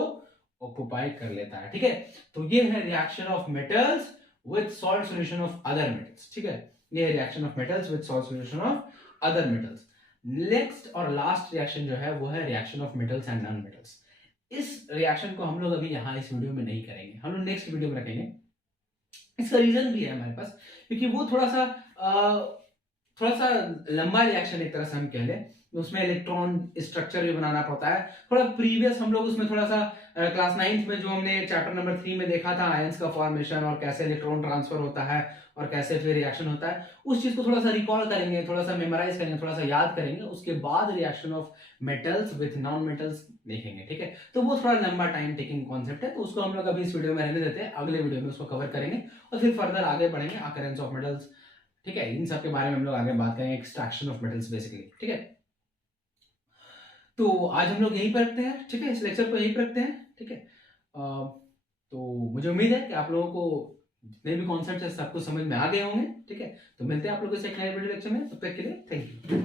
ऑक्यूपाई कर लेता है। ठीक है, तो ये है reaction of metals with salt solution of other metals. ठीक है, ये है reaction of metals with salt solution of other metals. Next और लास्ट रिएक्शन जो है वो है reaction of metals and non metals. इस रिएक्शन को हम लोग अभी यहाँ इस वीडियो में नहीं करेंगे, हम लोग नेक्स्ट वीडियो में रखेंगे। इसका रीजन भी है हमारे पास, क्योंकि वो थोड़ा सा लंबा रिएक्शन एक तरह से हम कह लें, उसमें इलेक्ट्रॉन स्ट्रक्चर भी बनाना पड़ता है। थोड़ा प्रीवियस हम लोग उसमें थोड़ा सा क्लास 9th में जो हमने चैप्टर नंबर 3 में देखा था आयंस का फॉर्मेशन और कैसे इलेक्ट्रॉन ट्रांसफर होता है और कैसे फिर रिएक्शन होता है, उस चीज को थोड़ा सा रिकॉल करेंगे, थोड़ा सा मेमोराइज करेंगे, थोड़ा सा याद करेंगे। उसके बाद reaction of metals with non metals देखेंगे। ठीक है, तो वो थोड़ा लंबा टाइम टेकिंग कॉन्सेप्ट है, तो उसको हम लोग अभी इस वीडियो में रहने देते हैं, अगले वीडियो में उसको कवर करेंगे और फिर फर्दर आगे बढ़ेंगे अकरेंस ऑफ मेटल्स। ठीक है, इन सब के बारे में हम लोग आगे बात करेंगे, एक्सट्रैक्शन ऑफ मेटल्स बेसिकली। ठीक है, तो आज हम लोग यहीं पर रखते हैं। ठीक है, इस लेक्चर को यहीं पर रखते हैं। ठीक है, तो मुझे उम्मीद है कि आप लोगों को जितने भी कॉन्सेप्ट्स है सब कुछ समझ में आ गए होंगे। ठीक है, तो मिलते हैं आप लोगों से एक नए वीडियो लेक्चर में, तब तक के लिए थैंक यू।